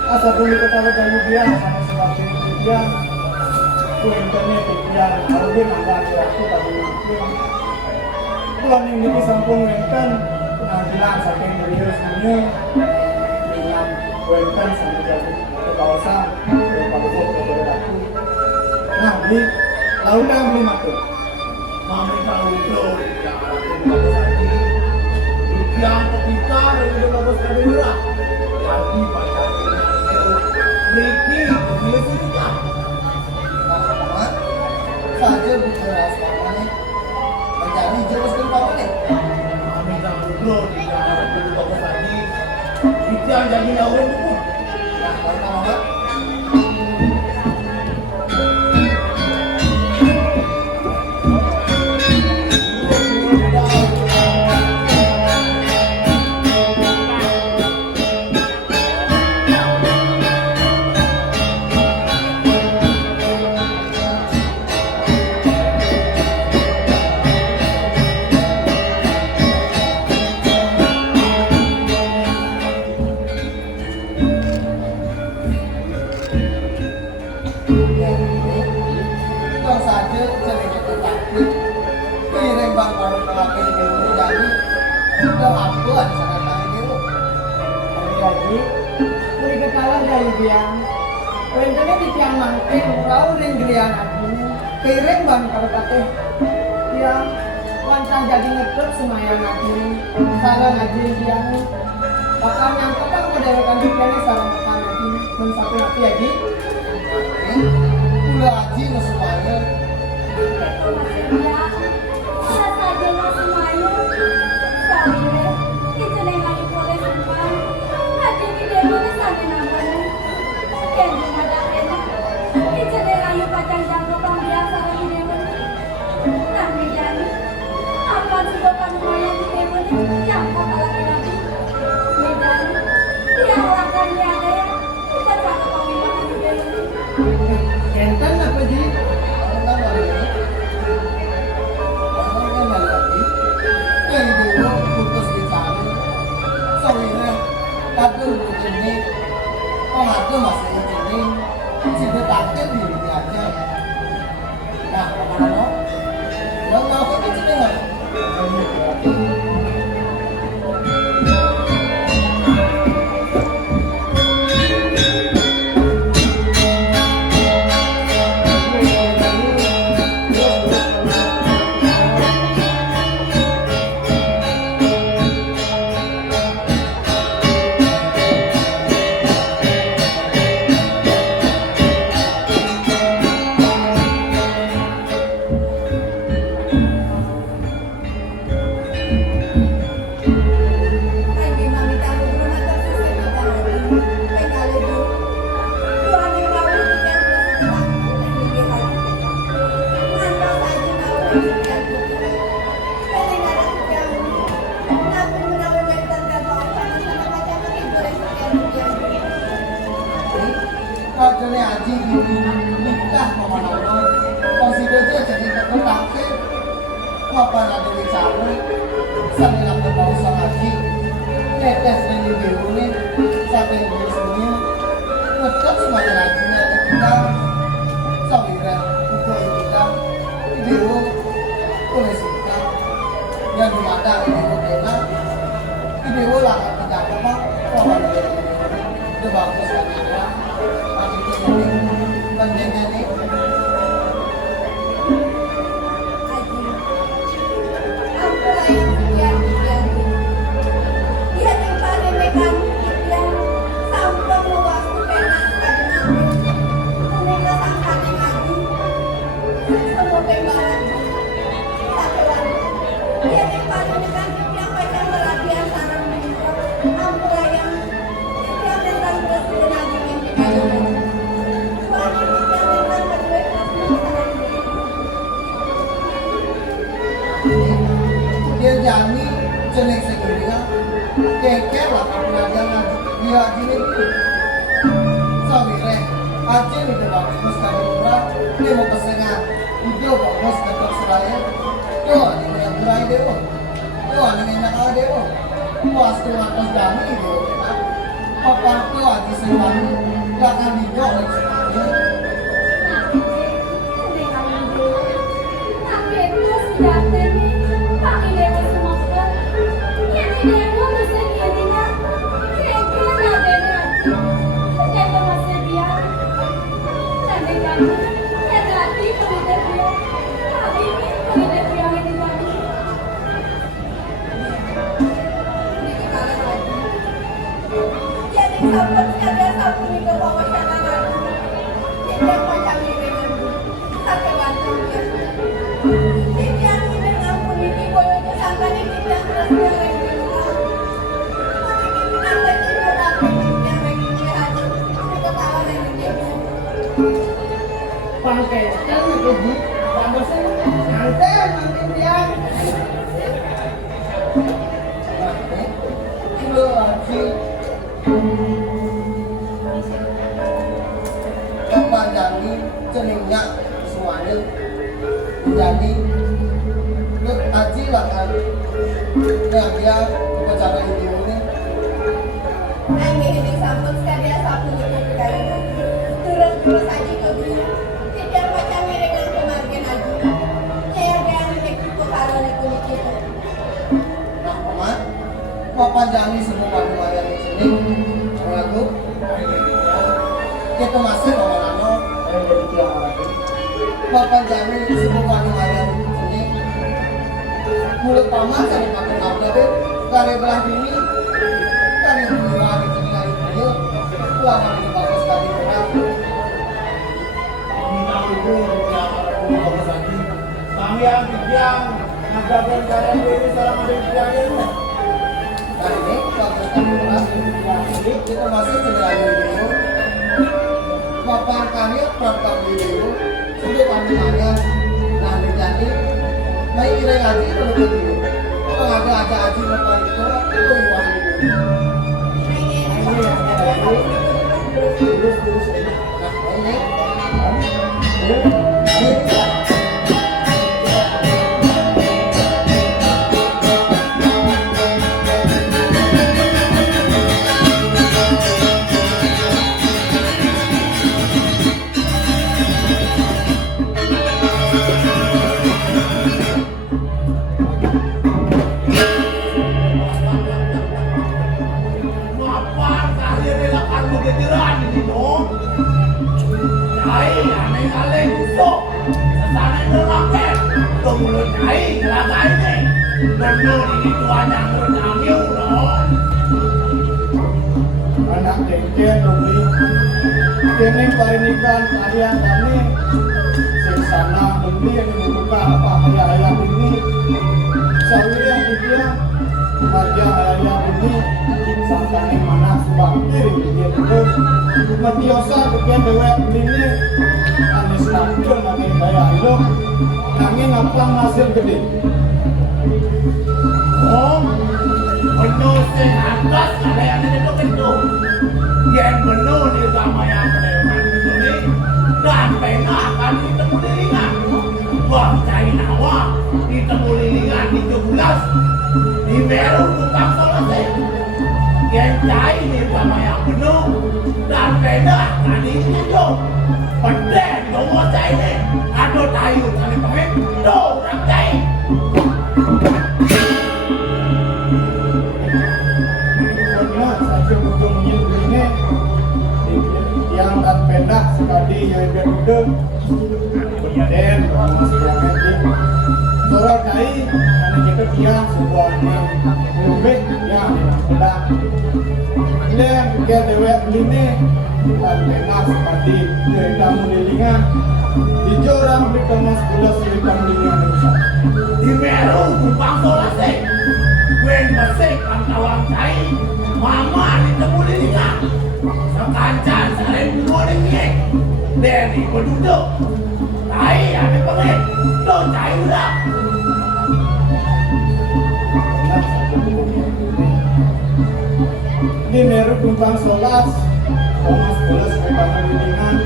asal pun diketahui kayu dia sama seperti dia ku internet dia kalau dia nambah aku tadi Tuhan yang ini sampung wenten penampilan saking beliau semuanya dengan wenten sampai jauh ke kawasan ke Papua ke aku nah beli lalu dah beli makan Mami tahu tu yang aku bagus lagi. Yang ketika dia bagus tadi pula. Tapi pacang Ricky, dia sudah. Muhammad saja bicara sekarang ni menjadi jurus keempat ni. Kami tak dulu tidak ada dulu bagus lagi. Itu yang jadi lawan tu. Nah, kalau Muhammad Kirim ban kalau kata dia wancang jadi ngetruk semayang ngaji salah ngaji dia bahkan yang tetap mendewakan pikirannya sarang makan ngaji dan sampai nanti lagi pula haji semuanya Itu masih dia. Sasaja masih mayu. Sampai itu lagi boleh simpan. Haji ni dia boleh sampai nampak. Yang ada kena. Itu lagi pacang jago kau biasa lagi dia boleh. Tapi jadi apa sudah panuaya dia boleh. Yang kau kalah lagi. Jadi dia akan dia ada ya. Kita cakap kau memang dia boleh. enten apa sih ini pengaku masih ini si betaknya diri aja. Nah, kemana? Yang mau kita cenderung. Padahal aji nikah sama nono, konsider dia jadi terketakin. Apa ada bicara? Sambil aku mau sama aji, tetes ini diuni, sambil bersembunyi, tetap semuanya ajinya kita, sambil pukul kita, diu, tulis kita, yang di mata diu kita, diu lah kita apa? Apa dia itu bagus kan ya? Pendengarnya dia jani jeneng segera keke lah pelajaran dia gini sabire aja nih bagus kali murah dia mau pesengan video bagus dekat seraya tuh ini yang berai deh tuh ini yang nakal deh pas tuh atas jani deh apa tuh lagi sewani belakang video lagi pakai kan lagi bagusnya santai makin dia itu lagi bapak jadi ceningnya semuanya jadi lu aji lah kan yang dia bicara video ini ini sambut sekali ya satu itu kali terus aja ke dia tidak macam mereka kemarin aja kayak anak itu kalau itu nah paman bapak jadi semua lumayan di sini aku kita masih bawa nano bapak jadi semua lumayan di sini mulut paman saya pakai ngabda dari belah ini dari bunga di sini dari beliau lama itu bagus sekali kami yang bilang mengajarkan cara ini selama di biangnya. Nah ini bagus sekali kita masih tidak video papan karya prapat video sudah kami hanya nah jadi baik kira lagi kalau video kalau ada aji bapak itu yang video Bener ini tuanya berdamai loh. Anak jengkel demi kini pernikahan kalian kami sing sana demi yang dibuka apa ayah ini sawirnya dia kerja ayah ini sampai mana subang diri dia betul matiosa bagian dewek ini anis nakul nangin bayar lo nangin ngapang hasil gede. Oh, bener sing atas ada yang itu. Yang bener di sama yang peneman betul ini dan pena akan ditemu lilingan. Wah, cai nawa ditemu lilingan di 17 di Meru tukang solase. Yang cai di sama yang bener dan pena akan ditemu. Pendek nomor cai ini ada tayu kali pahit do orang cai. Yang dan pendak sekali yang berduduk kemudian masih yang ini sorot kai karena kita dia sebuah lebih yang pendak dan dia dewek ini dan pendak sekali yang kamu lilingan di jorang di kemas gula sih kamu lilingan besar Di Meru tukang solase gue masih kan kawan cai mama ditemu lilingan sekancan sering bunuh ngek dari penduduk cai ada pengek lo cai udah di Meru tumpang solas kemas gula sih kamu lilingan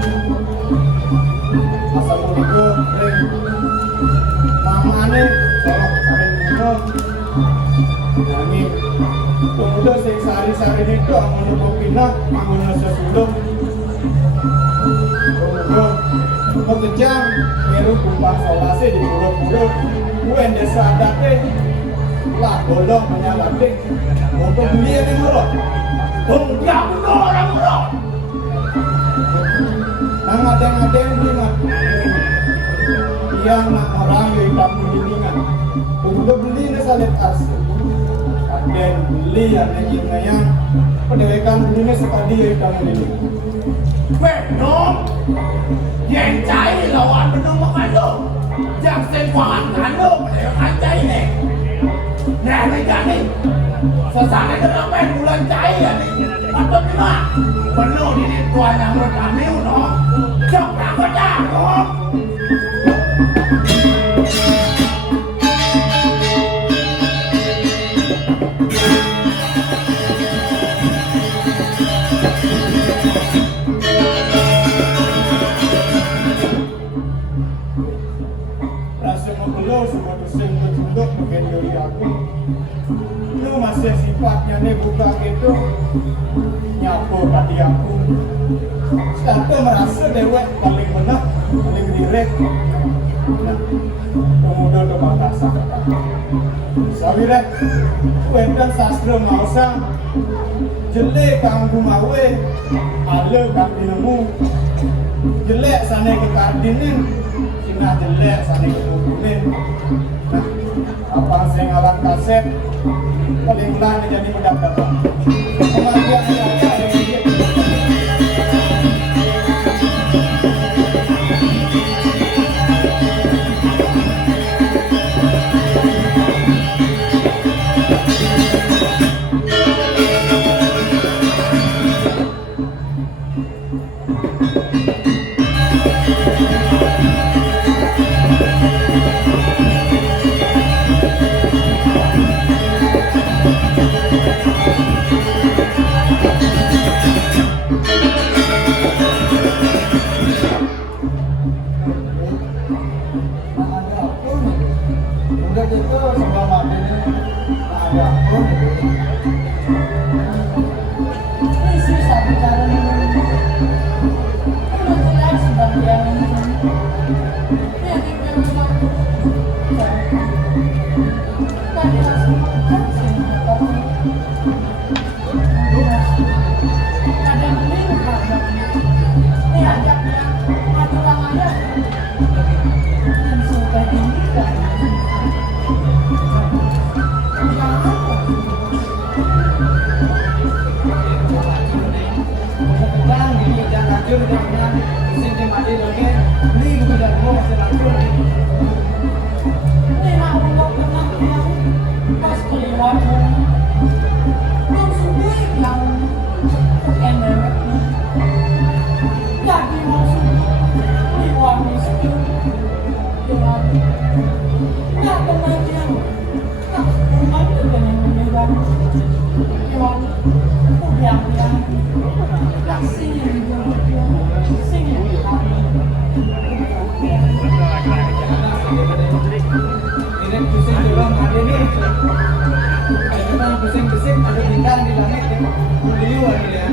assalamualaikum ring mama aneh sorok sering bunuh nangis kemudian sing sari-sari itu amun pindah amun sesulung kemudian pekejang Meru kumpang solase di pulau-pulau kuen desa adate lah bolong menyalate untuk beli yang murah dia bunuh orang murah nang ada-ada yang beli yang nak orang yang hitam kuningan untuk beli ini salit asli dan beli ada yang pendewekan belinya sekali yang hitam kuningan benom yang cai lawan benom makan lo yang sengkuangan kan lo yang cai nih nah mereka nih sesana kenapa bulan cai ya nih atau gimana benom ini tuanya berdamai no jangan berdah no semua dosen berjunduk bagian dari aku lu masih sifatnya nih buka gitu nyapu tadi aku satu merasa dewek paling benar paling direk nah kemudian ke Makassar sawirek kuentan sastra mausa jelek kanggu mawe ale kanggu nemu jelek sana ke kardinin nah jelek sana kemudian nah apa saya ngalat kaset paling lah jadi mendapat kematian saya waktu belum sudah yang enak jadi maksud liwat miskin dengan nggak kematian nggak kematian dengan menyerang yang udah yang singin singin ini pusing dorong ada nih. Kita pusing-pusing ada bintang di langit ya. Beliau ada ya.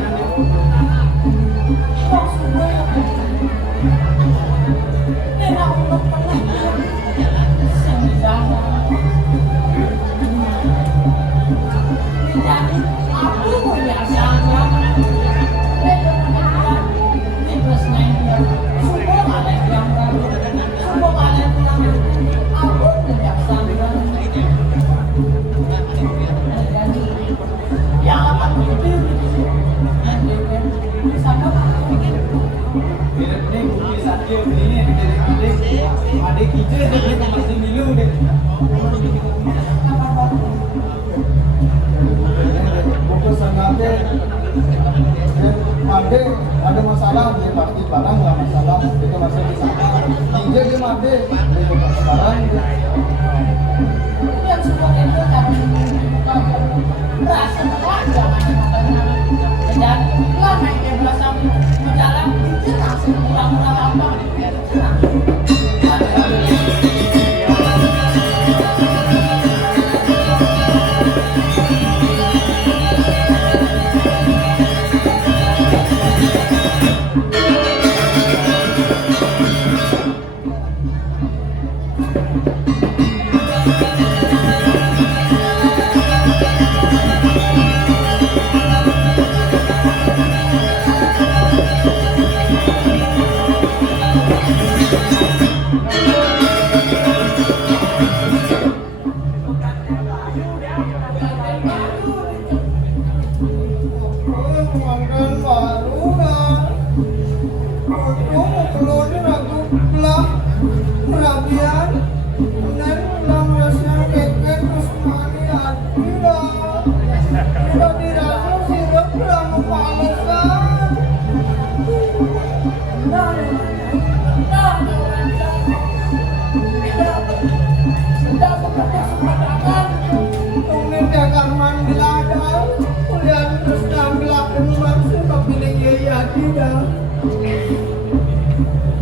Adik hijau dia masih milu deh. Buku sangatnya Made ada masalah dia pasti barang nggak masalah itu masih di sana. Hijau dia Made itu barang. Yang sudah itu kami berasa terlalu dan lama ini berasa berjalan itu langsung pulang-pulang apa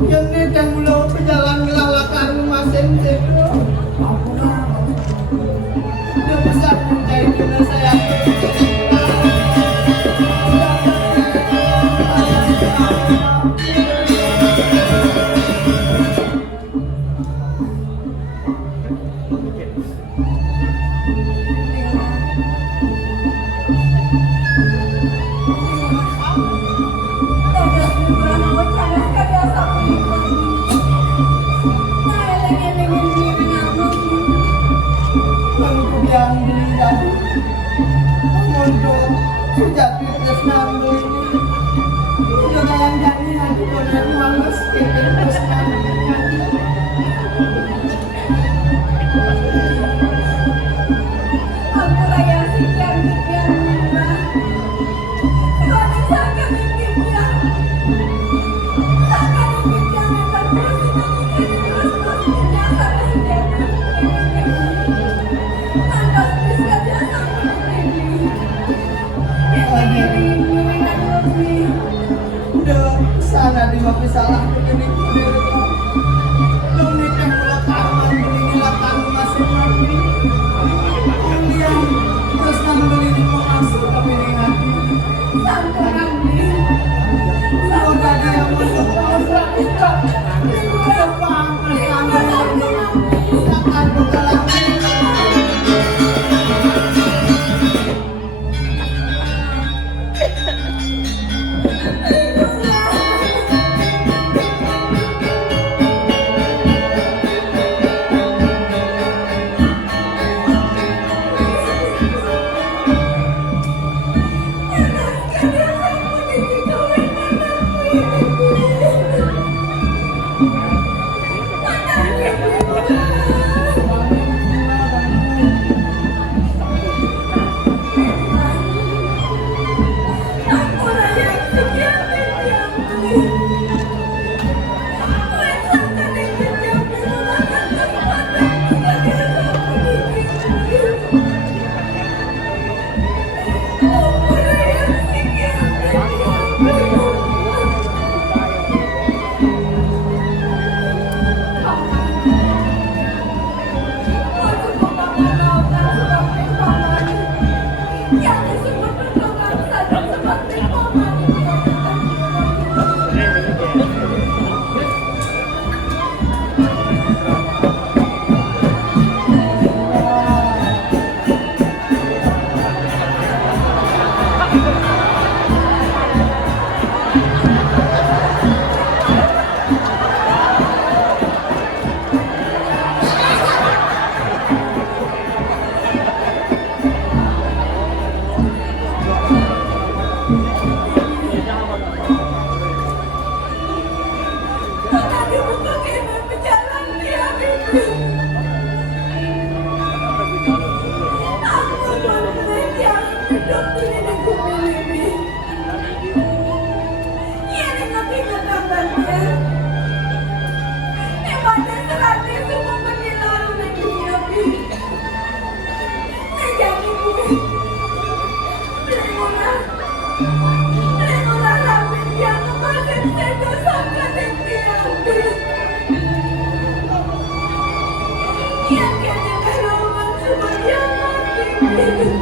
yang ini yang belum berjalan melalakan mesin itu udah besar mencari dunia saya sejati tresnamu ini udah malam jadi nanti boleh males kita tresnamu Aku raya sekian sekian murah. Kau sangat mikirnya. Sangat mikirnya akan terus terus biasa saja. Andas bisa biasa udah sana di salah begini Loh,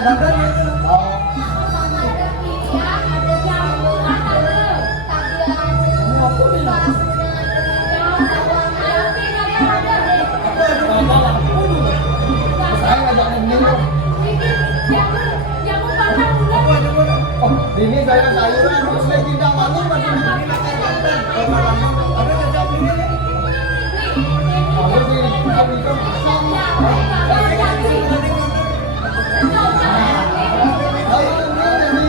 badan. Oh, Aku bilang, saya ngajak nenek. Oh, ini saya sayuran, terus saya tidak malu masih ini makan jantan. Ada ngajak nenek. Aku sih, aku itu pasang. Ayo, ini.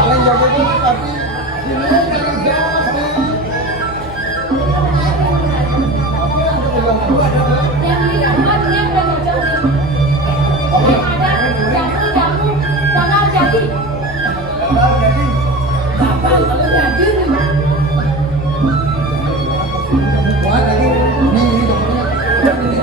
Paling jago itu tapi ini jangan jauh nih. kapan kalau jadi Kuat lagi. Ini dokternya.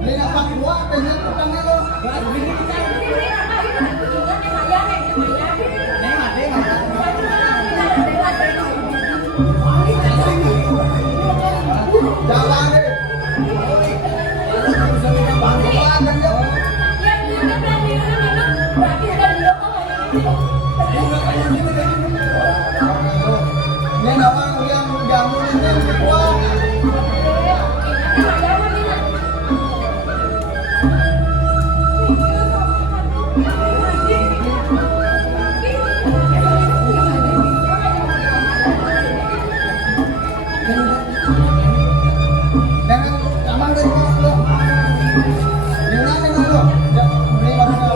Ini apa kuat dengan petangnya lo? Jangan deh. Kuat kan dia. Ini nama yang jamu ini kuat. Jangan aman dari bawah lo. Dengan lo. Ya, beri makan lo.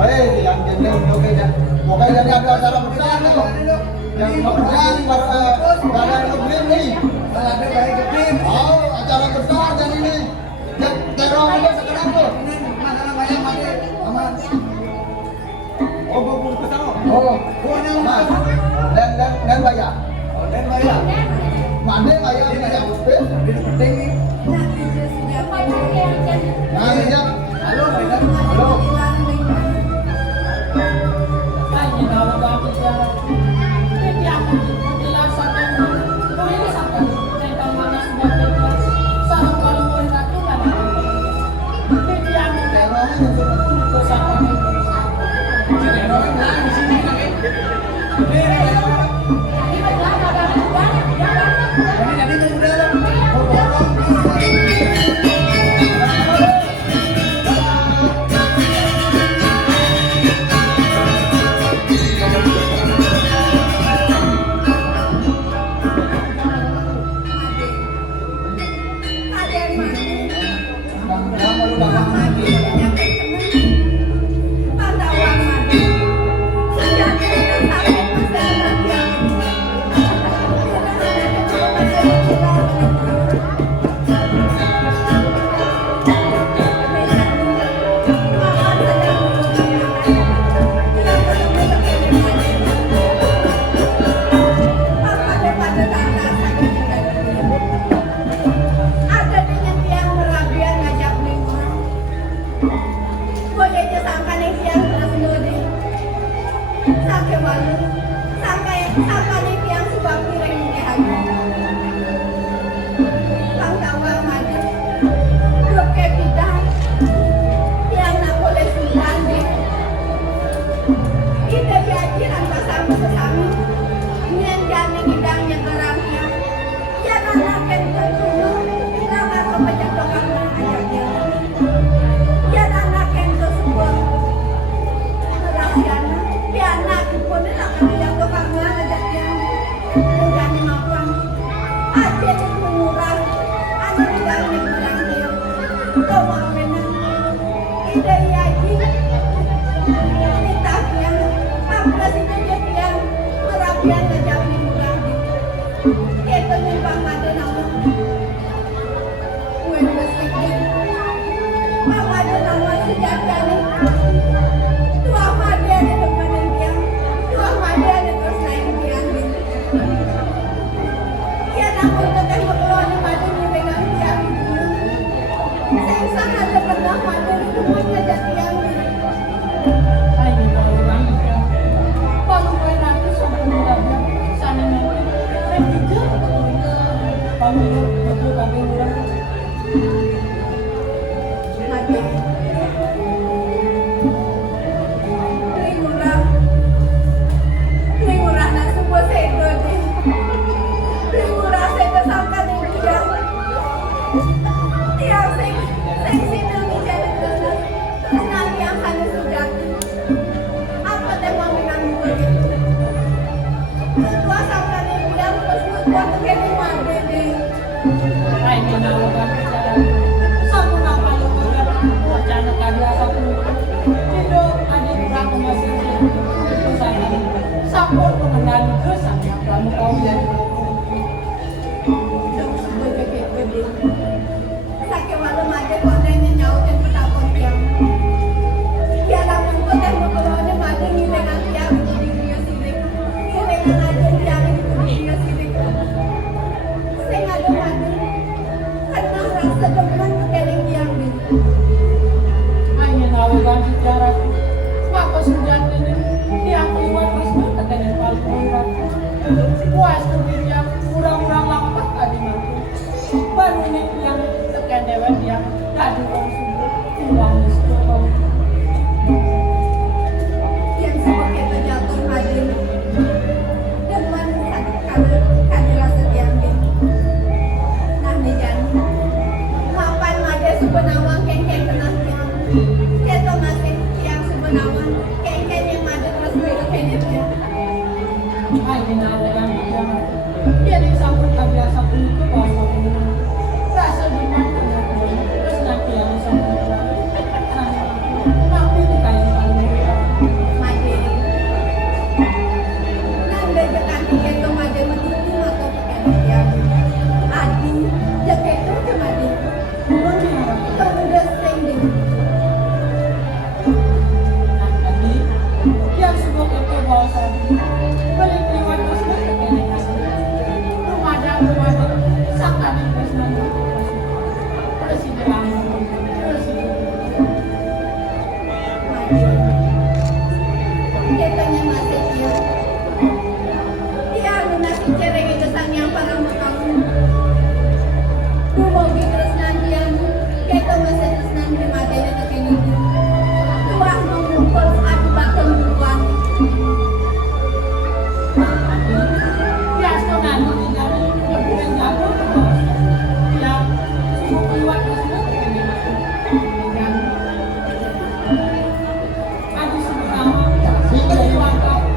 Hei, yang jenis oke dah. Pokoknya jadi ada acara besar nih. Yang besar badan kebrim nih. Ada bayi kebrim. Oh, acara besar dan ini. Yang terong aja sekarang tuh. Masalah banyak mati. Aman. Oh, bubur ke sana. Oh, punya mas. Dan bayar. Oh, dan bayar. Mande bayar di bayar bubur. Ini penting nih. Nah, ya. Halo, halo. Ada Sampai walu, sampai tiang sebab piring ini hanya. Kang tawa maju, blok ke bidang, tiang nak boleh sembilan deh. Ide jadi rasa sama-sama, nyen jani bidangnya kerangnya. Ya anak kentut dulu, nama kebajak dokang ajaknya. Ya anak kentut semua, kerasiana. Ya anak pun nak kebajak dokang ajaknya. Bukan maupun, aja itu murah, anak bidangnya kerangnya. Kau mau benar, ide jadi. Ditanya, apa sih kejadian merapian ngejauh murah di itu nyumbang ada nama gue sedikit mama ada nama sejati tua mada ada depan dia tua mada ada terus naik dia ya namun tetap berkeluar madu di dengan dia saya sangat pernah madu di rumahnya jati yang Sampun mengenali kesan yang kamu kau jadi sakit malam aja kontennya nyaut dan petapun tiang ya namun konten berkeluarnya madu nih dengan tiang itu di dunia sini dengan aja tiang itu di dunia sini saya ngadu madu karena rasa demen keling tiang nih hanya nawakan bicara apa sudah ini tiang keluar terus berkata paling murah puas mungkinnya kurang-kurang lambat tadi mampu baru nih yang tekan dewan yang tadi orang sumber uang diskon yang sebagai pejabat hadir dengan kadilah setiap nah nih jangan mapan ada sebenawang keng-keng kenal tiang kita masih tiang sebenawang keng-keng yang ada terus berkendit ya ay ginawagan niya. Yan ang sampun kabiasa po ito bahwa rasa di mana terus nanti yang sampun tapi di kayu mati nanda jangan tiket to mati mati atau pakai dia adi jaga itu cuma di kemudian sending adi yang sebuah itu bahasa balik lewat terus rumah sangat presiden katanya masih dia lunasi cereng itu sang yang parang kamu mau terus nantian kita masih terus nanti matanya terkini tuah mengumpul adu bakal duluan ya sekarang tinggal yang jauh ya semua keluar terus adu sebenarnya dari waktu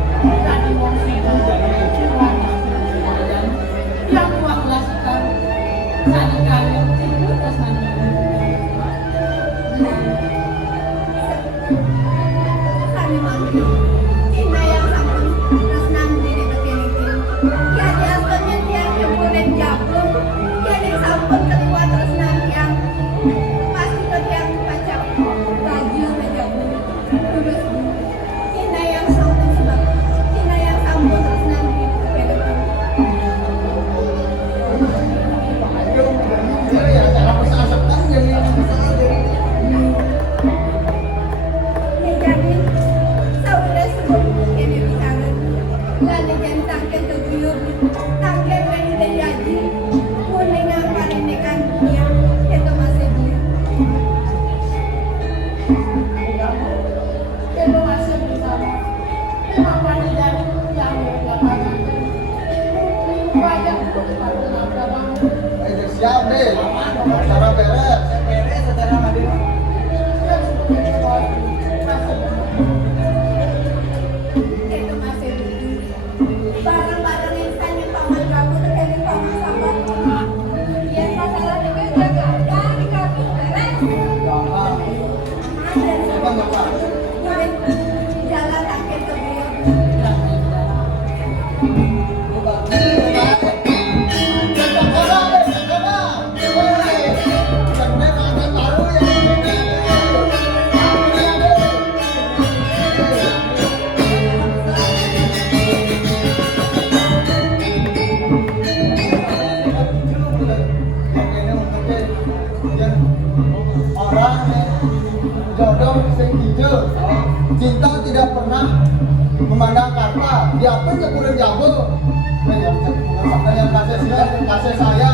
Lani jan tangke tujuh, tangke beni dan jaji, kuning yang paling nekan dunia, itu masih dia. Kita masih bersama. Memang panitia yang mengatakan wajah Siap deh. Acara beres. Beres acara hadir. Itu masih dia. Barang-barang yang tanya paman kamu terkait paman sahabat. Yang masalah juga jaga, di kampung beres. Gampang. Gampang gampang. Jalan tangke tujuh. Jodoh sing hijau. Cinta tidak pernah memandang kata. Dia pun kemudian jago. Yang kasih saya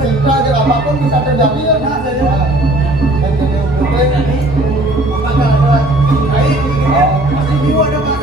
cinta dia apapun bisa terjadi ya. Nah, saja. Dan jadi Apa kalau ada? Masih jiwa ada mas.